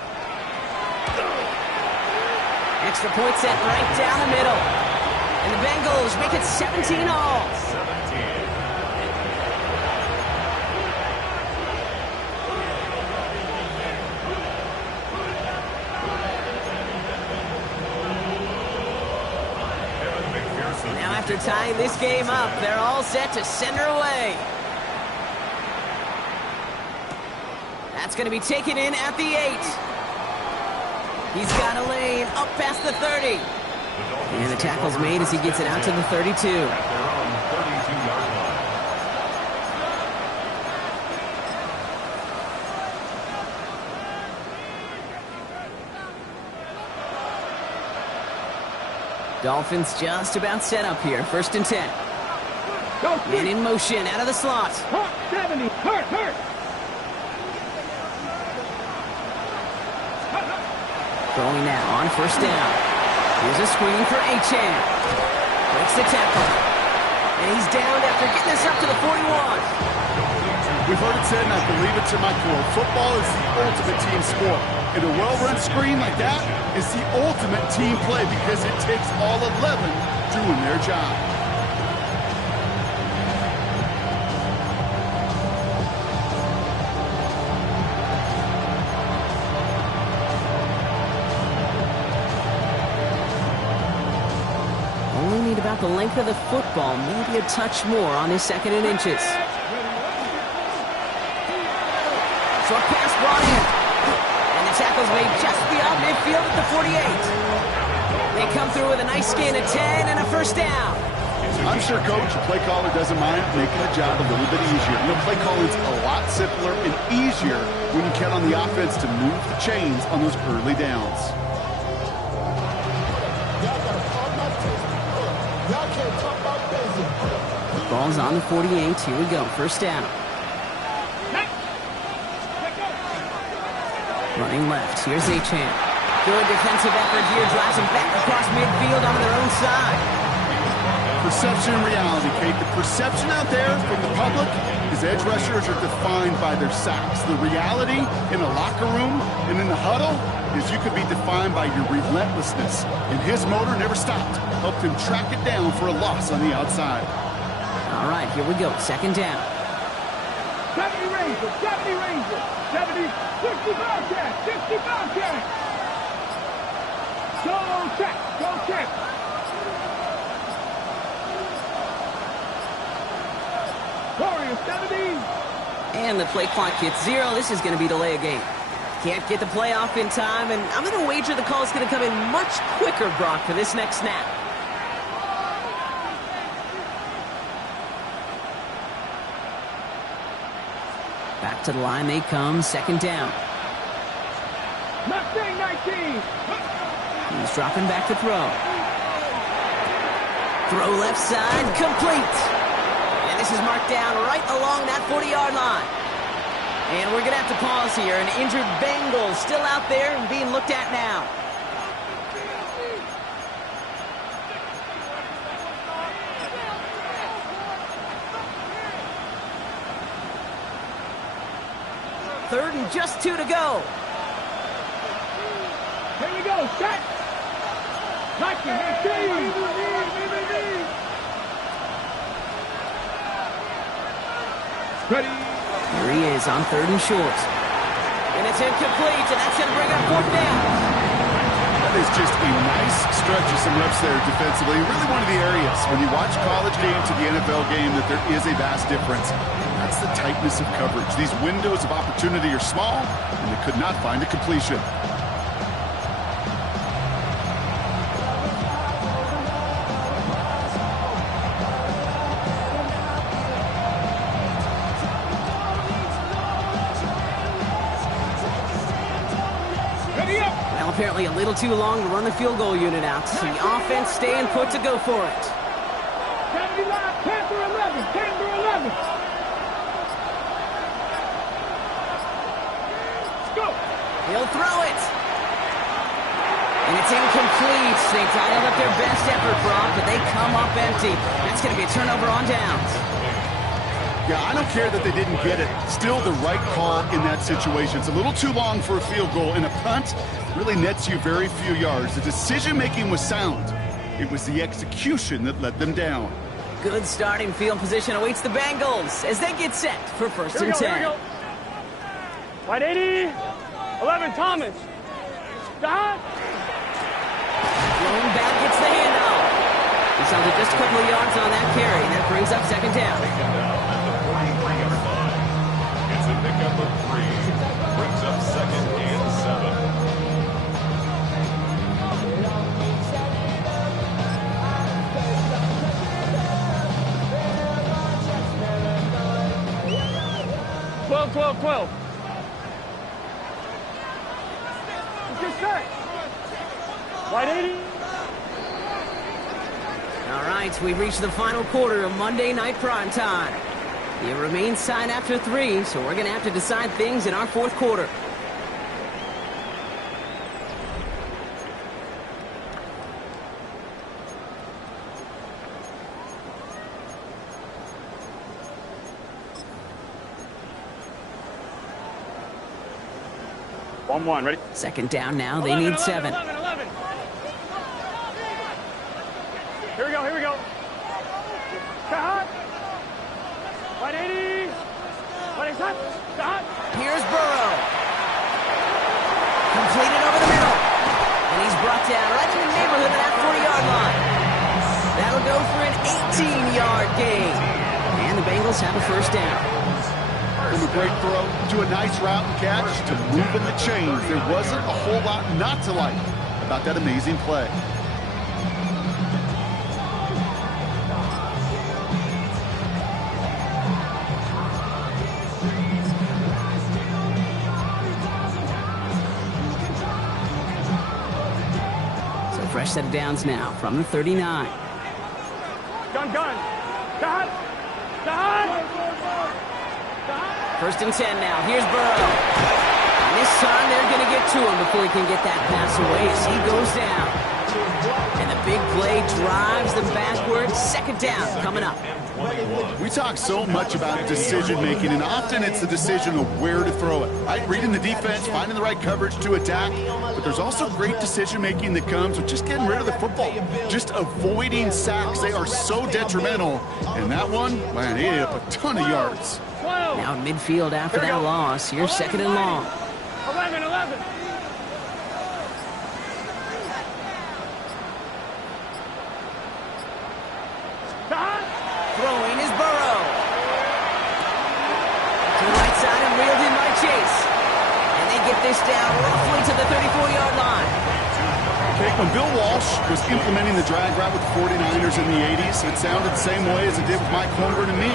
Extra point set right down the middle. And the Bengals make it 17 all. Now after tying this game up, they're all set to send her away. That's going to be taken in at the 8. He's got a lane up past the 30. And the tackle's made as he gets it out to the 32. At their own 32-yard line. Dolphins just about set up here. 1st and 10. And in motion out of the slot. 70. Hurt. Going now on 1st down. Here's a screen for Achane. Breaks the tackle. And he's down after getting this up to the 41. We've heard it said, and I believe it to my core, football is the ultimate team sport. And a well-run screen like that is the ultimate team play because it takes all 11 doing their job. Only need about the length of the football, maybe a touch more on his 2nd and inches. Short pass brought in. And the tackle's made just beyond midfield at the 48. They come through with a nice gain of 10 and a 1st down. I'm sure coach, play caller doesn't mind making the job a little bit easier. You know, play calling's a lot simpler and easier when you count on the offense to move the chains on those early downs. Ball's on the 48. Here we go. 1st down. Running left. Here's Achane. Good defensive effort here. Drives him back across midfield on their own side. Perception and reality, Kate. The perception out there from the public is edge rushers are defined by their sacks. The reality in a locker room and in the huddle is you could be defined by your relentlessness. And his motor never stopped. Helped him track it down for a loss on the outside. All right, here we go. 2nd down. 70 Rangers. 70, 60 Bobcats. 60 Bobcats. Go check. Warriors 70. And the play clock hits 0. This is going to be delay a game. Can't get the play off in time, and I'm going to wager the call is going to come in much quicker, Brock, for this next snap. Back to the line they come. 2nd down. Mustang 19. He's dropping back to throw. Throw left side, complete. And this is marked down right along that 40-yard line. And we're going to have to pause here. An injured Bengal still out there and being looked at now. Third and just 2 to go. Here we go, set. Ready. Here he is on 3rd and short. And it's incomplete, and that's going to bring up 4th down. That is just a nice stretch of some reps there defensively. Really one of the areas when you watch college game to the NFL game that there is a vast difference. That's the tightness of coverage. These windows of opportunity are small, and they could not find a completion. apparently a little too long to run the field goal unit out. The offense staying put to go for it. 10 through 11. 10 through 11. Let's go. He'll throw it. And it's incomplete. They dialed up their best effort, Brock, but they come up empty. That's going to be a turnover on downs. Yeah, I don't care that they didn't get it. Still the right call in that situation. It's a little too long for a field goal, and a punt really nets you very few yards. The decision-making was sound. It was the execution that let them down. Good starting field position awaits the Bengals as they get set for first and 10. Here we go. Wide 80. 11, Thomas. Stop. Throwing back gets the handoff. He's held it just a couple of yards on that carry. That brings up second down. It's a pickup of 3. Brings up second and 7. Twelve. Let's get set. Wide 80. All right, we've reached the final quarter of Monday Night Primetime. It remains tied after 3, so we're going to have to decide things in our fourth quarter. One, ready? Second down now, they need 7. 11. Here we go. Cut. 180. 180. Cut. Here's Burrow. Completed over the middle. And he's brought down right in the neighborhood of that 40-yard line. That'll go for an 18-yard gain. And the Bengals have a first down. From a great throw to a nice route and catch to moving the chains, there wasn't a whole lot not to like about that amazing play. So fresh set of downs now from the 39. Gun. Cut. First and 10 now. Here's Burrow. And this time they're going to get to him before he can get that pass away as he goes down. And the big play drives them backwards. Second down coming up. We talk so much about decision-making, and often it's the decision of where to throw it. Right? Reading the defense, finding the right coverage to attack, but there's also great decision-making that comes with just getting rid of the football, just avoiding sacks. They are so detrimental, and that one, man, he ate up a ton of yards. Now in midfield after that loss. Here's second and long. 11. Throwing is Burrow. To the right side and reeled in by Chase. And they get this down roughly to the 34-yard line. Okay, when Bill Walsh was implementing the drag route with the 49ers in the 80s, it sounded the same way as it did with Mike Holmgren and me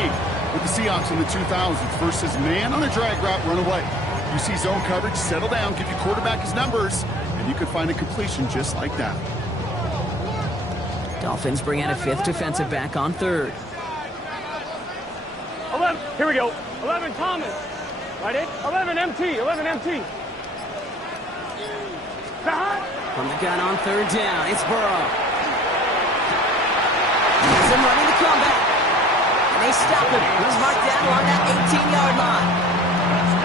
with the Seahawks in the 2000s. Versus man on a drag route, run away. You see zone coverage, settle down, give your quarterback his numbers, and you could find a completion just like that. Dolphins bring out a fifth defensive back on third. 11. Here we go. 11, Thomas. Right in. 11, MT. From the gun on third down, it's Burrow. He's him running the comeback. And they stop him. He's marked down along that 18-yard line.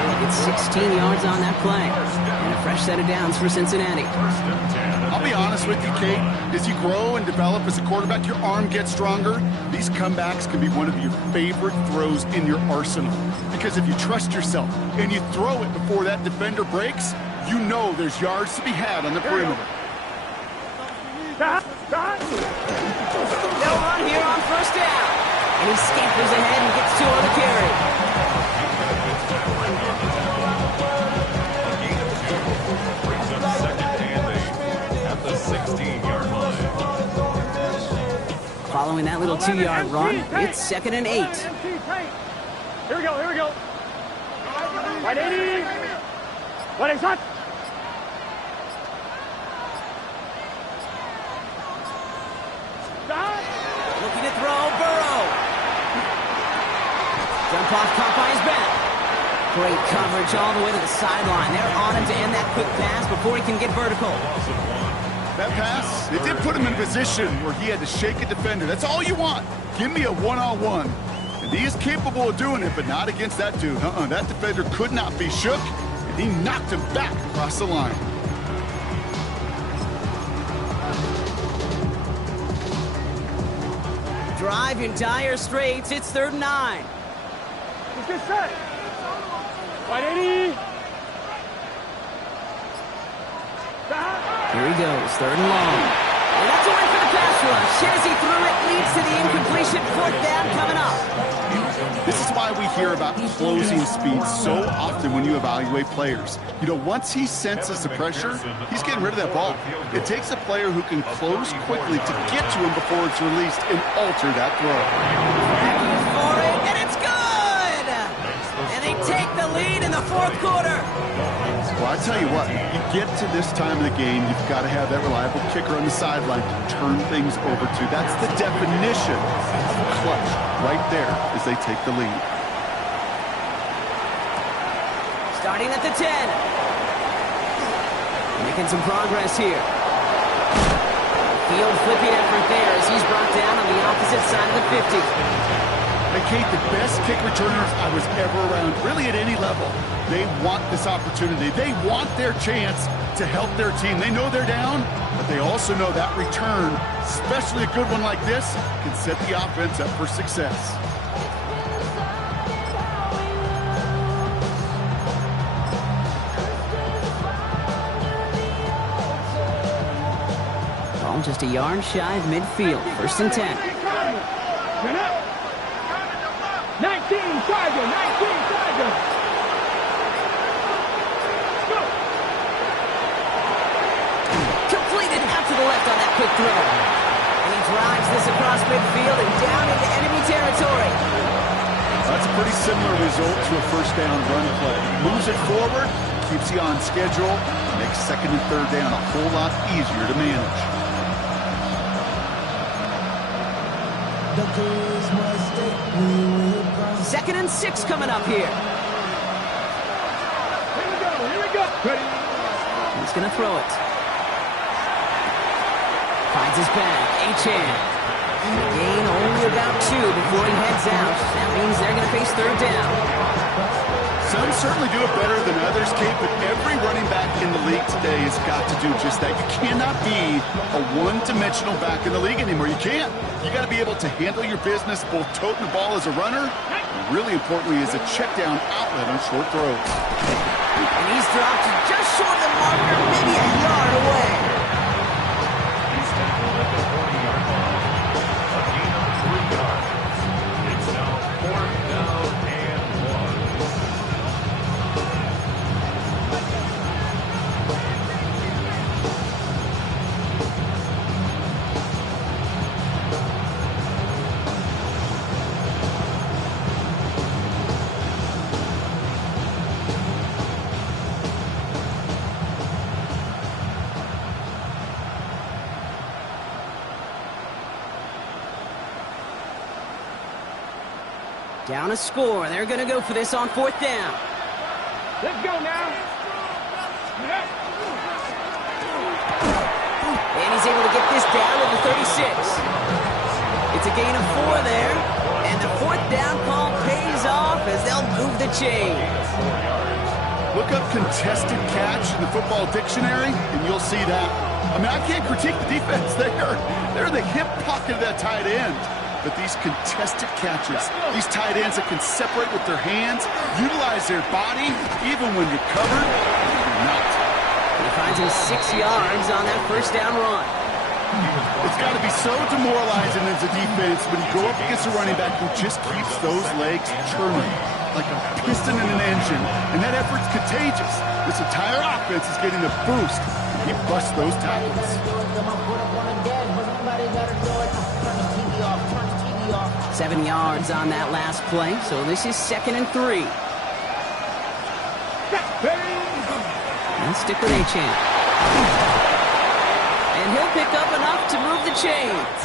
He gets 16 yards on that play. And a fresh set of downs for Cincinnati. I'll be honest with you, Kate. As you grow and develop as a quarterback, your arm gets stronger. These comebacks can be one of your favorite throws in your arsenal. Because if you trust yourself and you throw it before that defender breaks, you know there's yards to be had on the perimeter. They'll run here on first down. And he scampers ahead and gets 2 on the carry. At the 16-yard line. Following that little 2-yard run, it's second and 8. Here we go. Right 80. What is that? Great coverage all the way to the sideline. They're on him to end that quick pass before he can get vertical. That pass, it did put him in a position where he had to shake a defender. That's all you want. Give me a one-on-one. And he is capable of doing it, but not against that dude. That defender could not be shook, and he knocked him back across the line. Drive in dire straits. It's 3rd and 9. Let's get set. Right, Eddie. Here he goes, 3rd and long. And that's a win for the pass rush. Hit as he threw it, leads to the incompletion. 4th down coming up. This is why we hear about closing speed so often when you evaluate players. You know, once he senses the pressure, he's getting rid of that ball. It takes a player who can close quickly to get to him before it's released and alter that throw. For it, and it's good! And they take the lead in the 4th quarter. Well, I tell you what, you get to this time of the game, you've got to have that reliable kicker on the sideline to turn things over to. That's the definition of clutch right there as they take the lead. Starting at the 10. Making some progress here. Field flipping effort there as he's brought down on the opposite side of the 50. Hey, Kate, the best kick returners I was ever around, really at any level, they want this opportunity. They want their chance to help their team. They know they're down, but they also know that return, especially a good one like this, can set the offense up for success. Ball just a yard shy of midfield. 1st and 10. 19, Charger, 19, Charger. Go. Completed out to the left on that quick throw. And he drives this across midfield and down into enemy territory. That's a pretty similar result to a 1st down run play. Moves it forward, keeps you on schedule, makes 2nd and 3rd down a whole lot easier to manage. The girls mistake we will cross. 2nd and 6 coming up here. Here we go. Ready. He's going to throw it. Finds his back. Achane. Gain only about 2 before he heads out. That means they're going to face 3rd down. Some certainly do it better than others, Kate, but every running back in the league today has got to do just that. You cannot be a one-dimensional back in the league anymore. You can't. You got to be able to handle your business, both toting the ball as a runner, and really importantly as a check-down outlet on short throws. And he's dropped just short of the marker, maybe a yard away. He's tackled at the 40-yard line. A gain of 3 yards. It's now 4th down and 1. Down a score. They're going to go for this on 4th down. Let's go now. And he's able to get this down to the 36. It's a gain of 4 there. And the 4th down call pays off as they'll move the chains. Look up contested catch in the football dictionary, and you'll see that. I mean, I can't critique the defense there. They're in the hip pocket of that tight end. But these contested catches, these tight ends that can separate with their hands, utilize their body, even when you're covered, you're not. He finds him 6 yards on that 1st down run. It's got to be so demoralizing as a defense when you go up against a running back who just keeps those legs churning like a piston in an engine, and that effort's contagious. This entire offense is getting a boost. He busts those tackles. 7 yards on that last play, so this is 2nd and 3. And stick with Achane. And he'll pick up enough to move the chains.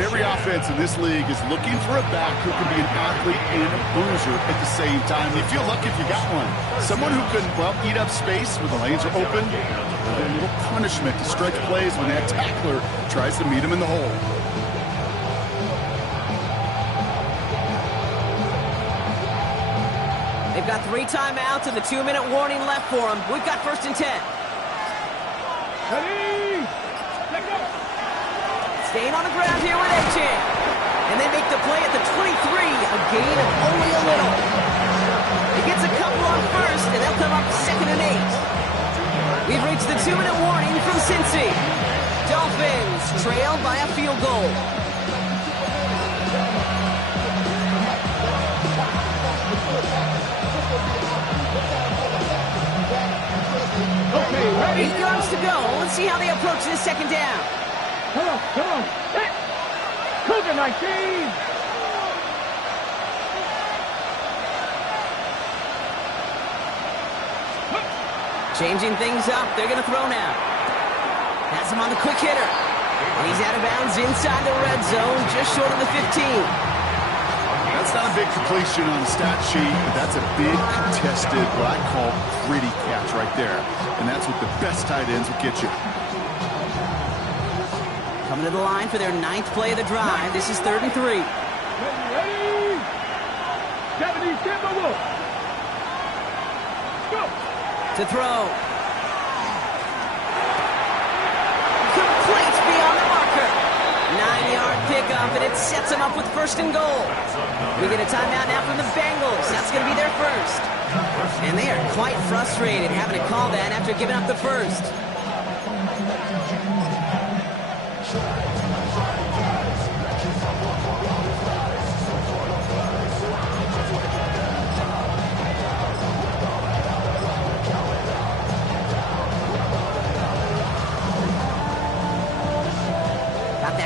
Every offense in this league is looking for a back who can be an athlete and a bruiser at the same time. You feel lucky if you got one. Someone who can, well, eat up space when the lanes are open. A little punishment to stretch plays when that tackler tries to meet him in the hole. They've got 3 timeouts and the 2-minute warning left for them. We've got 1st and 10. Ready? Let go. Staying on the ground here with A-Chan. And they make the play at the 23, a gain of only a little. He gets a couple on first, and they'll come up 2nd and 8. We've reached the 2-minute warning from Cincy. Dolphins trail by a field goal. Okay, ready? 8 yards to go. Let's see how they approach this 2nd down. Come on, come on. Set. Cougar 19. Changing things up. They're going to throw now. Has him on the quick hitter. And he's out of bounds inside the red zone, just short of the 15. That's not a big completion on the stat sheet, but that's a big contested, what I call gritty catch right there. And that's what the best tight ends will get you. Coming to the line for their 9th play of the drive. This is 3rd and 3. Ready? 70 Timberwolf. Go. To throw. Complete beyond the marker. 9-yard pickup, and it sets them up with 1st and goal. We get a timeout now from the Bengals. That's going to be their 1st. And they are quite frustrated having to call that after giving up the 1st.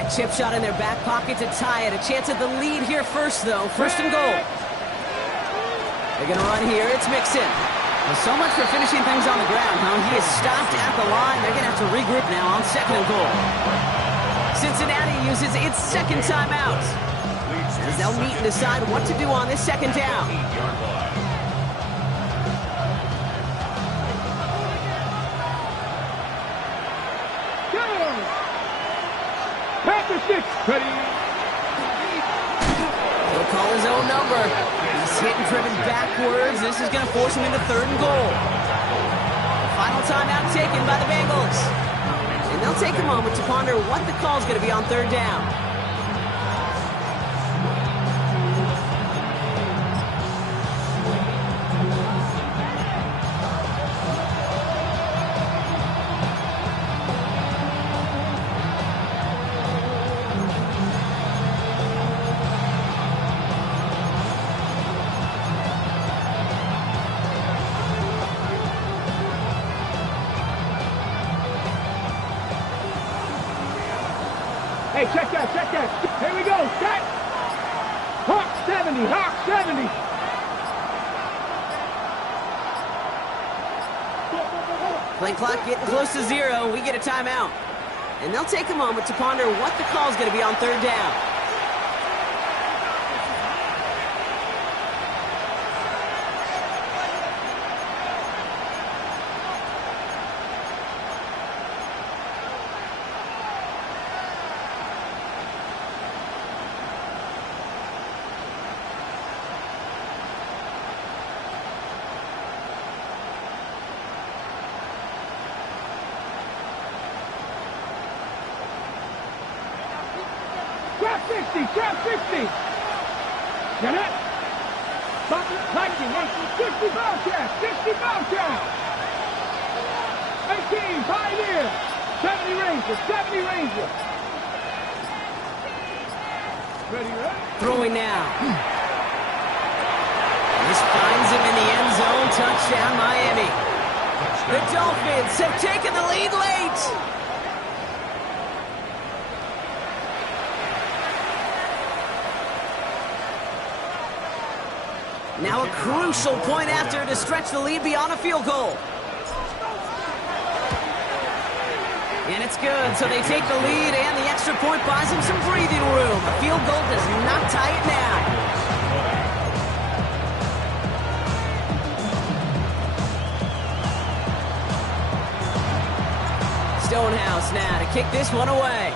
Chip shot in their back pocket to tie it. A chance at the lead here first, though. 1st and goal. They're going to run here. It's Mixon. Well, so much for finishing things on the ground, huh? He is stopped at the line. They're going to have to regroup now on 2nd and goal. Cincinnati uses its 2nd timeout, as they'll meet and decide what to do on this 2nd down. Ready? He'll call his own number. He's hit and driven backwards. This is going to force him into 3rd and goal. The final timeout taken by the Bengals. And they'll take a moment to ponder what the call is going to be on 3rd down. Hey, check that, check that. Here we go, set. Hawk 70, Hawk 70. Play clock getting close to 0. We get a timeout. And they'll take a moment to ponder what the call is going to be on 3rd down. Trap 60, trap 60. Get it? Lightning, 60 Bobcat, 60 Bobcat. 18, Pioneer. 70 Ranger, 70 Ranger. Ready, ready? Throwing now. This finds him in the end zone. Touchdown, Miami. The Dolphins have taken the lead late. Now a crucial point after to stretch the lead beyond a field goal. And it's good, so they take the lead, and the extra point buys them some breathing room. A field goal does not tie it now. Stonehouse now to kick this one away.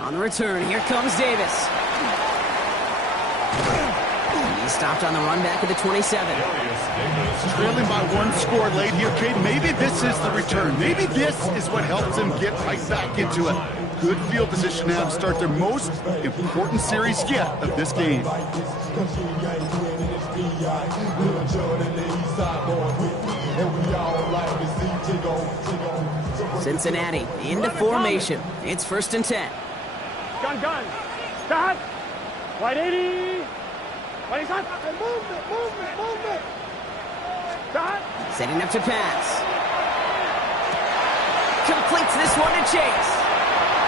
On the return, here comes Davis. He's stopped on the run back at the 27. Trailing by one score late here, Cade. Maybe this is the return. Maybe this is what helps them get right back into it. Good field position now to start their most important series yet of this game. Cincinnati into formation. It's 1st and 10. Gun. Stop. Right 80. Right side. Movement. Stop. Setting up to pass. Completes this one to Chase.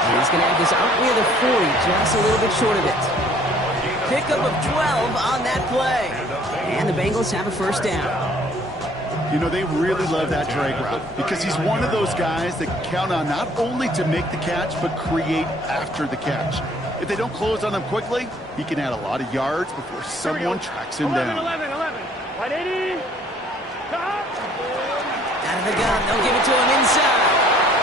He's going to have this out near the 40, just a little bit short of it. Pickup of 12 on that play. And the Bengals have a 1st down. You know, they really love that drag route because he's one of those guys that count on not only to make the catch, but create after the catch. If they don't close on him quickly, he can add a lot of yards before someone tracks him down. 11. Right 80. Stop. Out of the gun, they'll give it to him inside.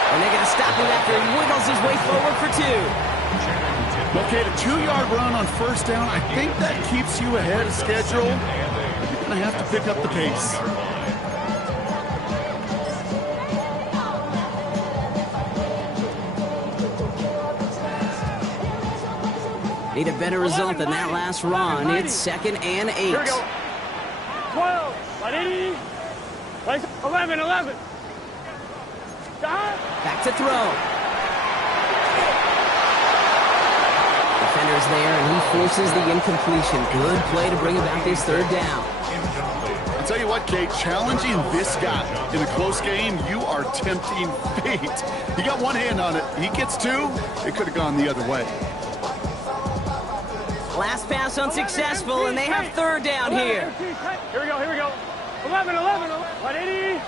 And they're going to stop him after he wiggles his way forward for 2. Okay, the 2-yard run on 1st down, I think that keeps you ahead of schedule. You're going to have to pick up the pace. Need a better result than that last run. It's 2nd and 8. Here we go. 12. Right 80. Right 11. Stop. Back to throw. Defender's there, and he forces the incompletion. Good play to bring about this 3rd down. I'll tell you what, Kate, challenging this guy in a close game, you are tempting fate. He got one hand on it. He gets 2. It could have gone the other way. Last pass unsuccessful, and they have 3rd down here. Here we go. 11. 180.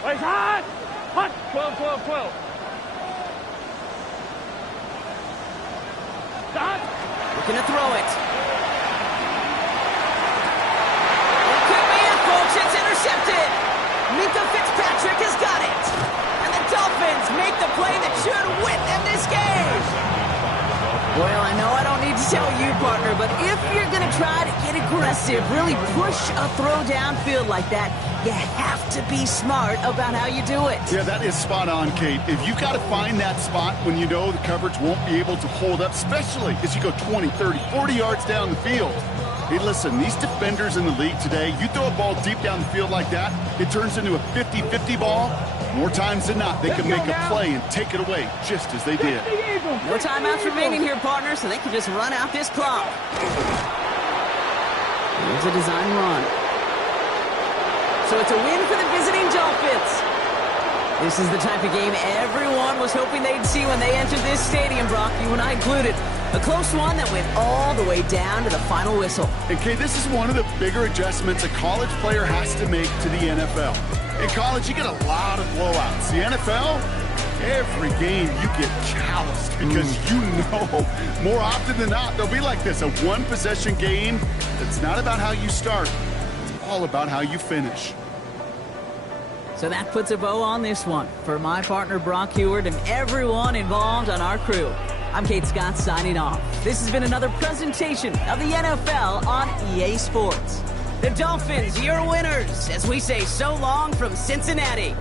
Right hot. 12. Stop. Looking to throw it. It could be it, folks. It's intercepted. Minka Fitzpatrick has got it. And the Dolphins make the play that should win them this game. Well, I know I don't need to tell you, partner, but if you're going to try to get aggressive, really push a throw downfield like that, you have to be smart about how you do it. Yeah, that is spot on, Kate. If you got to find that spot when you know the coverage won't be able to hold up, especially as you go 20, 30, 40 yards down the field. Hey, listen, these defenders in the league today, you throw a ball deep down the field like that, it turns into a 50-50 ball. More times than not, they can make a play and take it away just as they did. No timeouts remaining here, partner, so they can just run out this clock. Here's a design run. So it's a win for the visiting Dolphins. This is the type of game everyone was hoping they'd see when they entered this stadium, Brock, you and I included. A close one that went all the way down to the final whistle. And, Kate, this is one of the bigger adjustments a college player has to make to the NFL. In college, you get a lot of blowouts. The NFL, every game you get calloused because you know more often than not they'll be like this, a one-possession game. It's not about how you start. It's all about how you finish. So that puts a bow on this one. For my partner, Brock Heward, and everyone involved on our crew, I'm Kate Scott signing off. This has been another presentation of the NFL on EA Sports. The Dolphins, your winners, as we say so long from Cincinnati.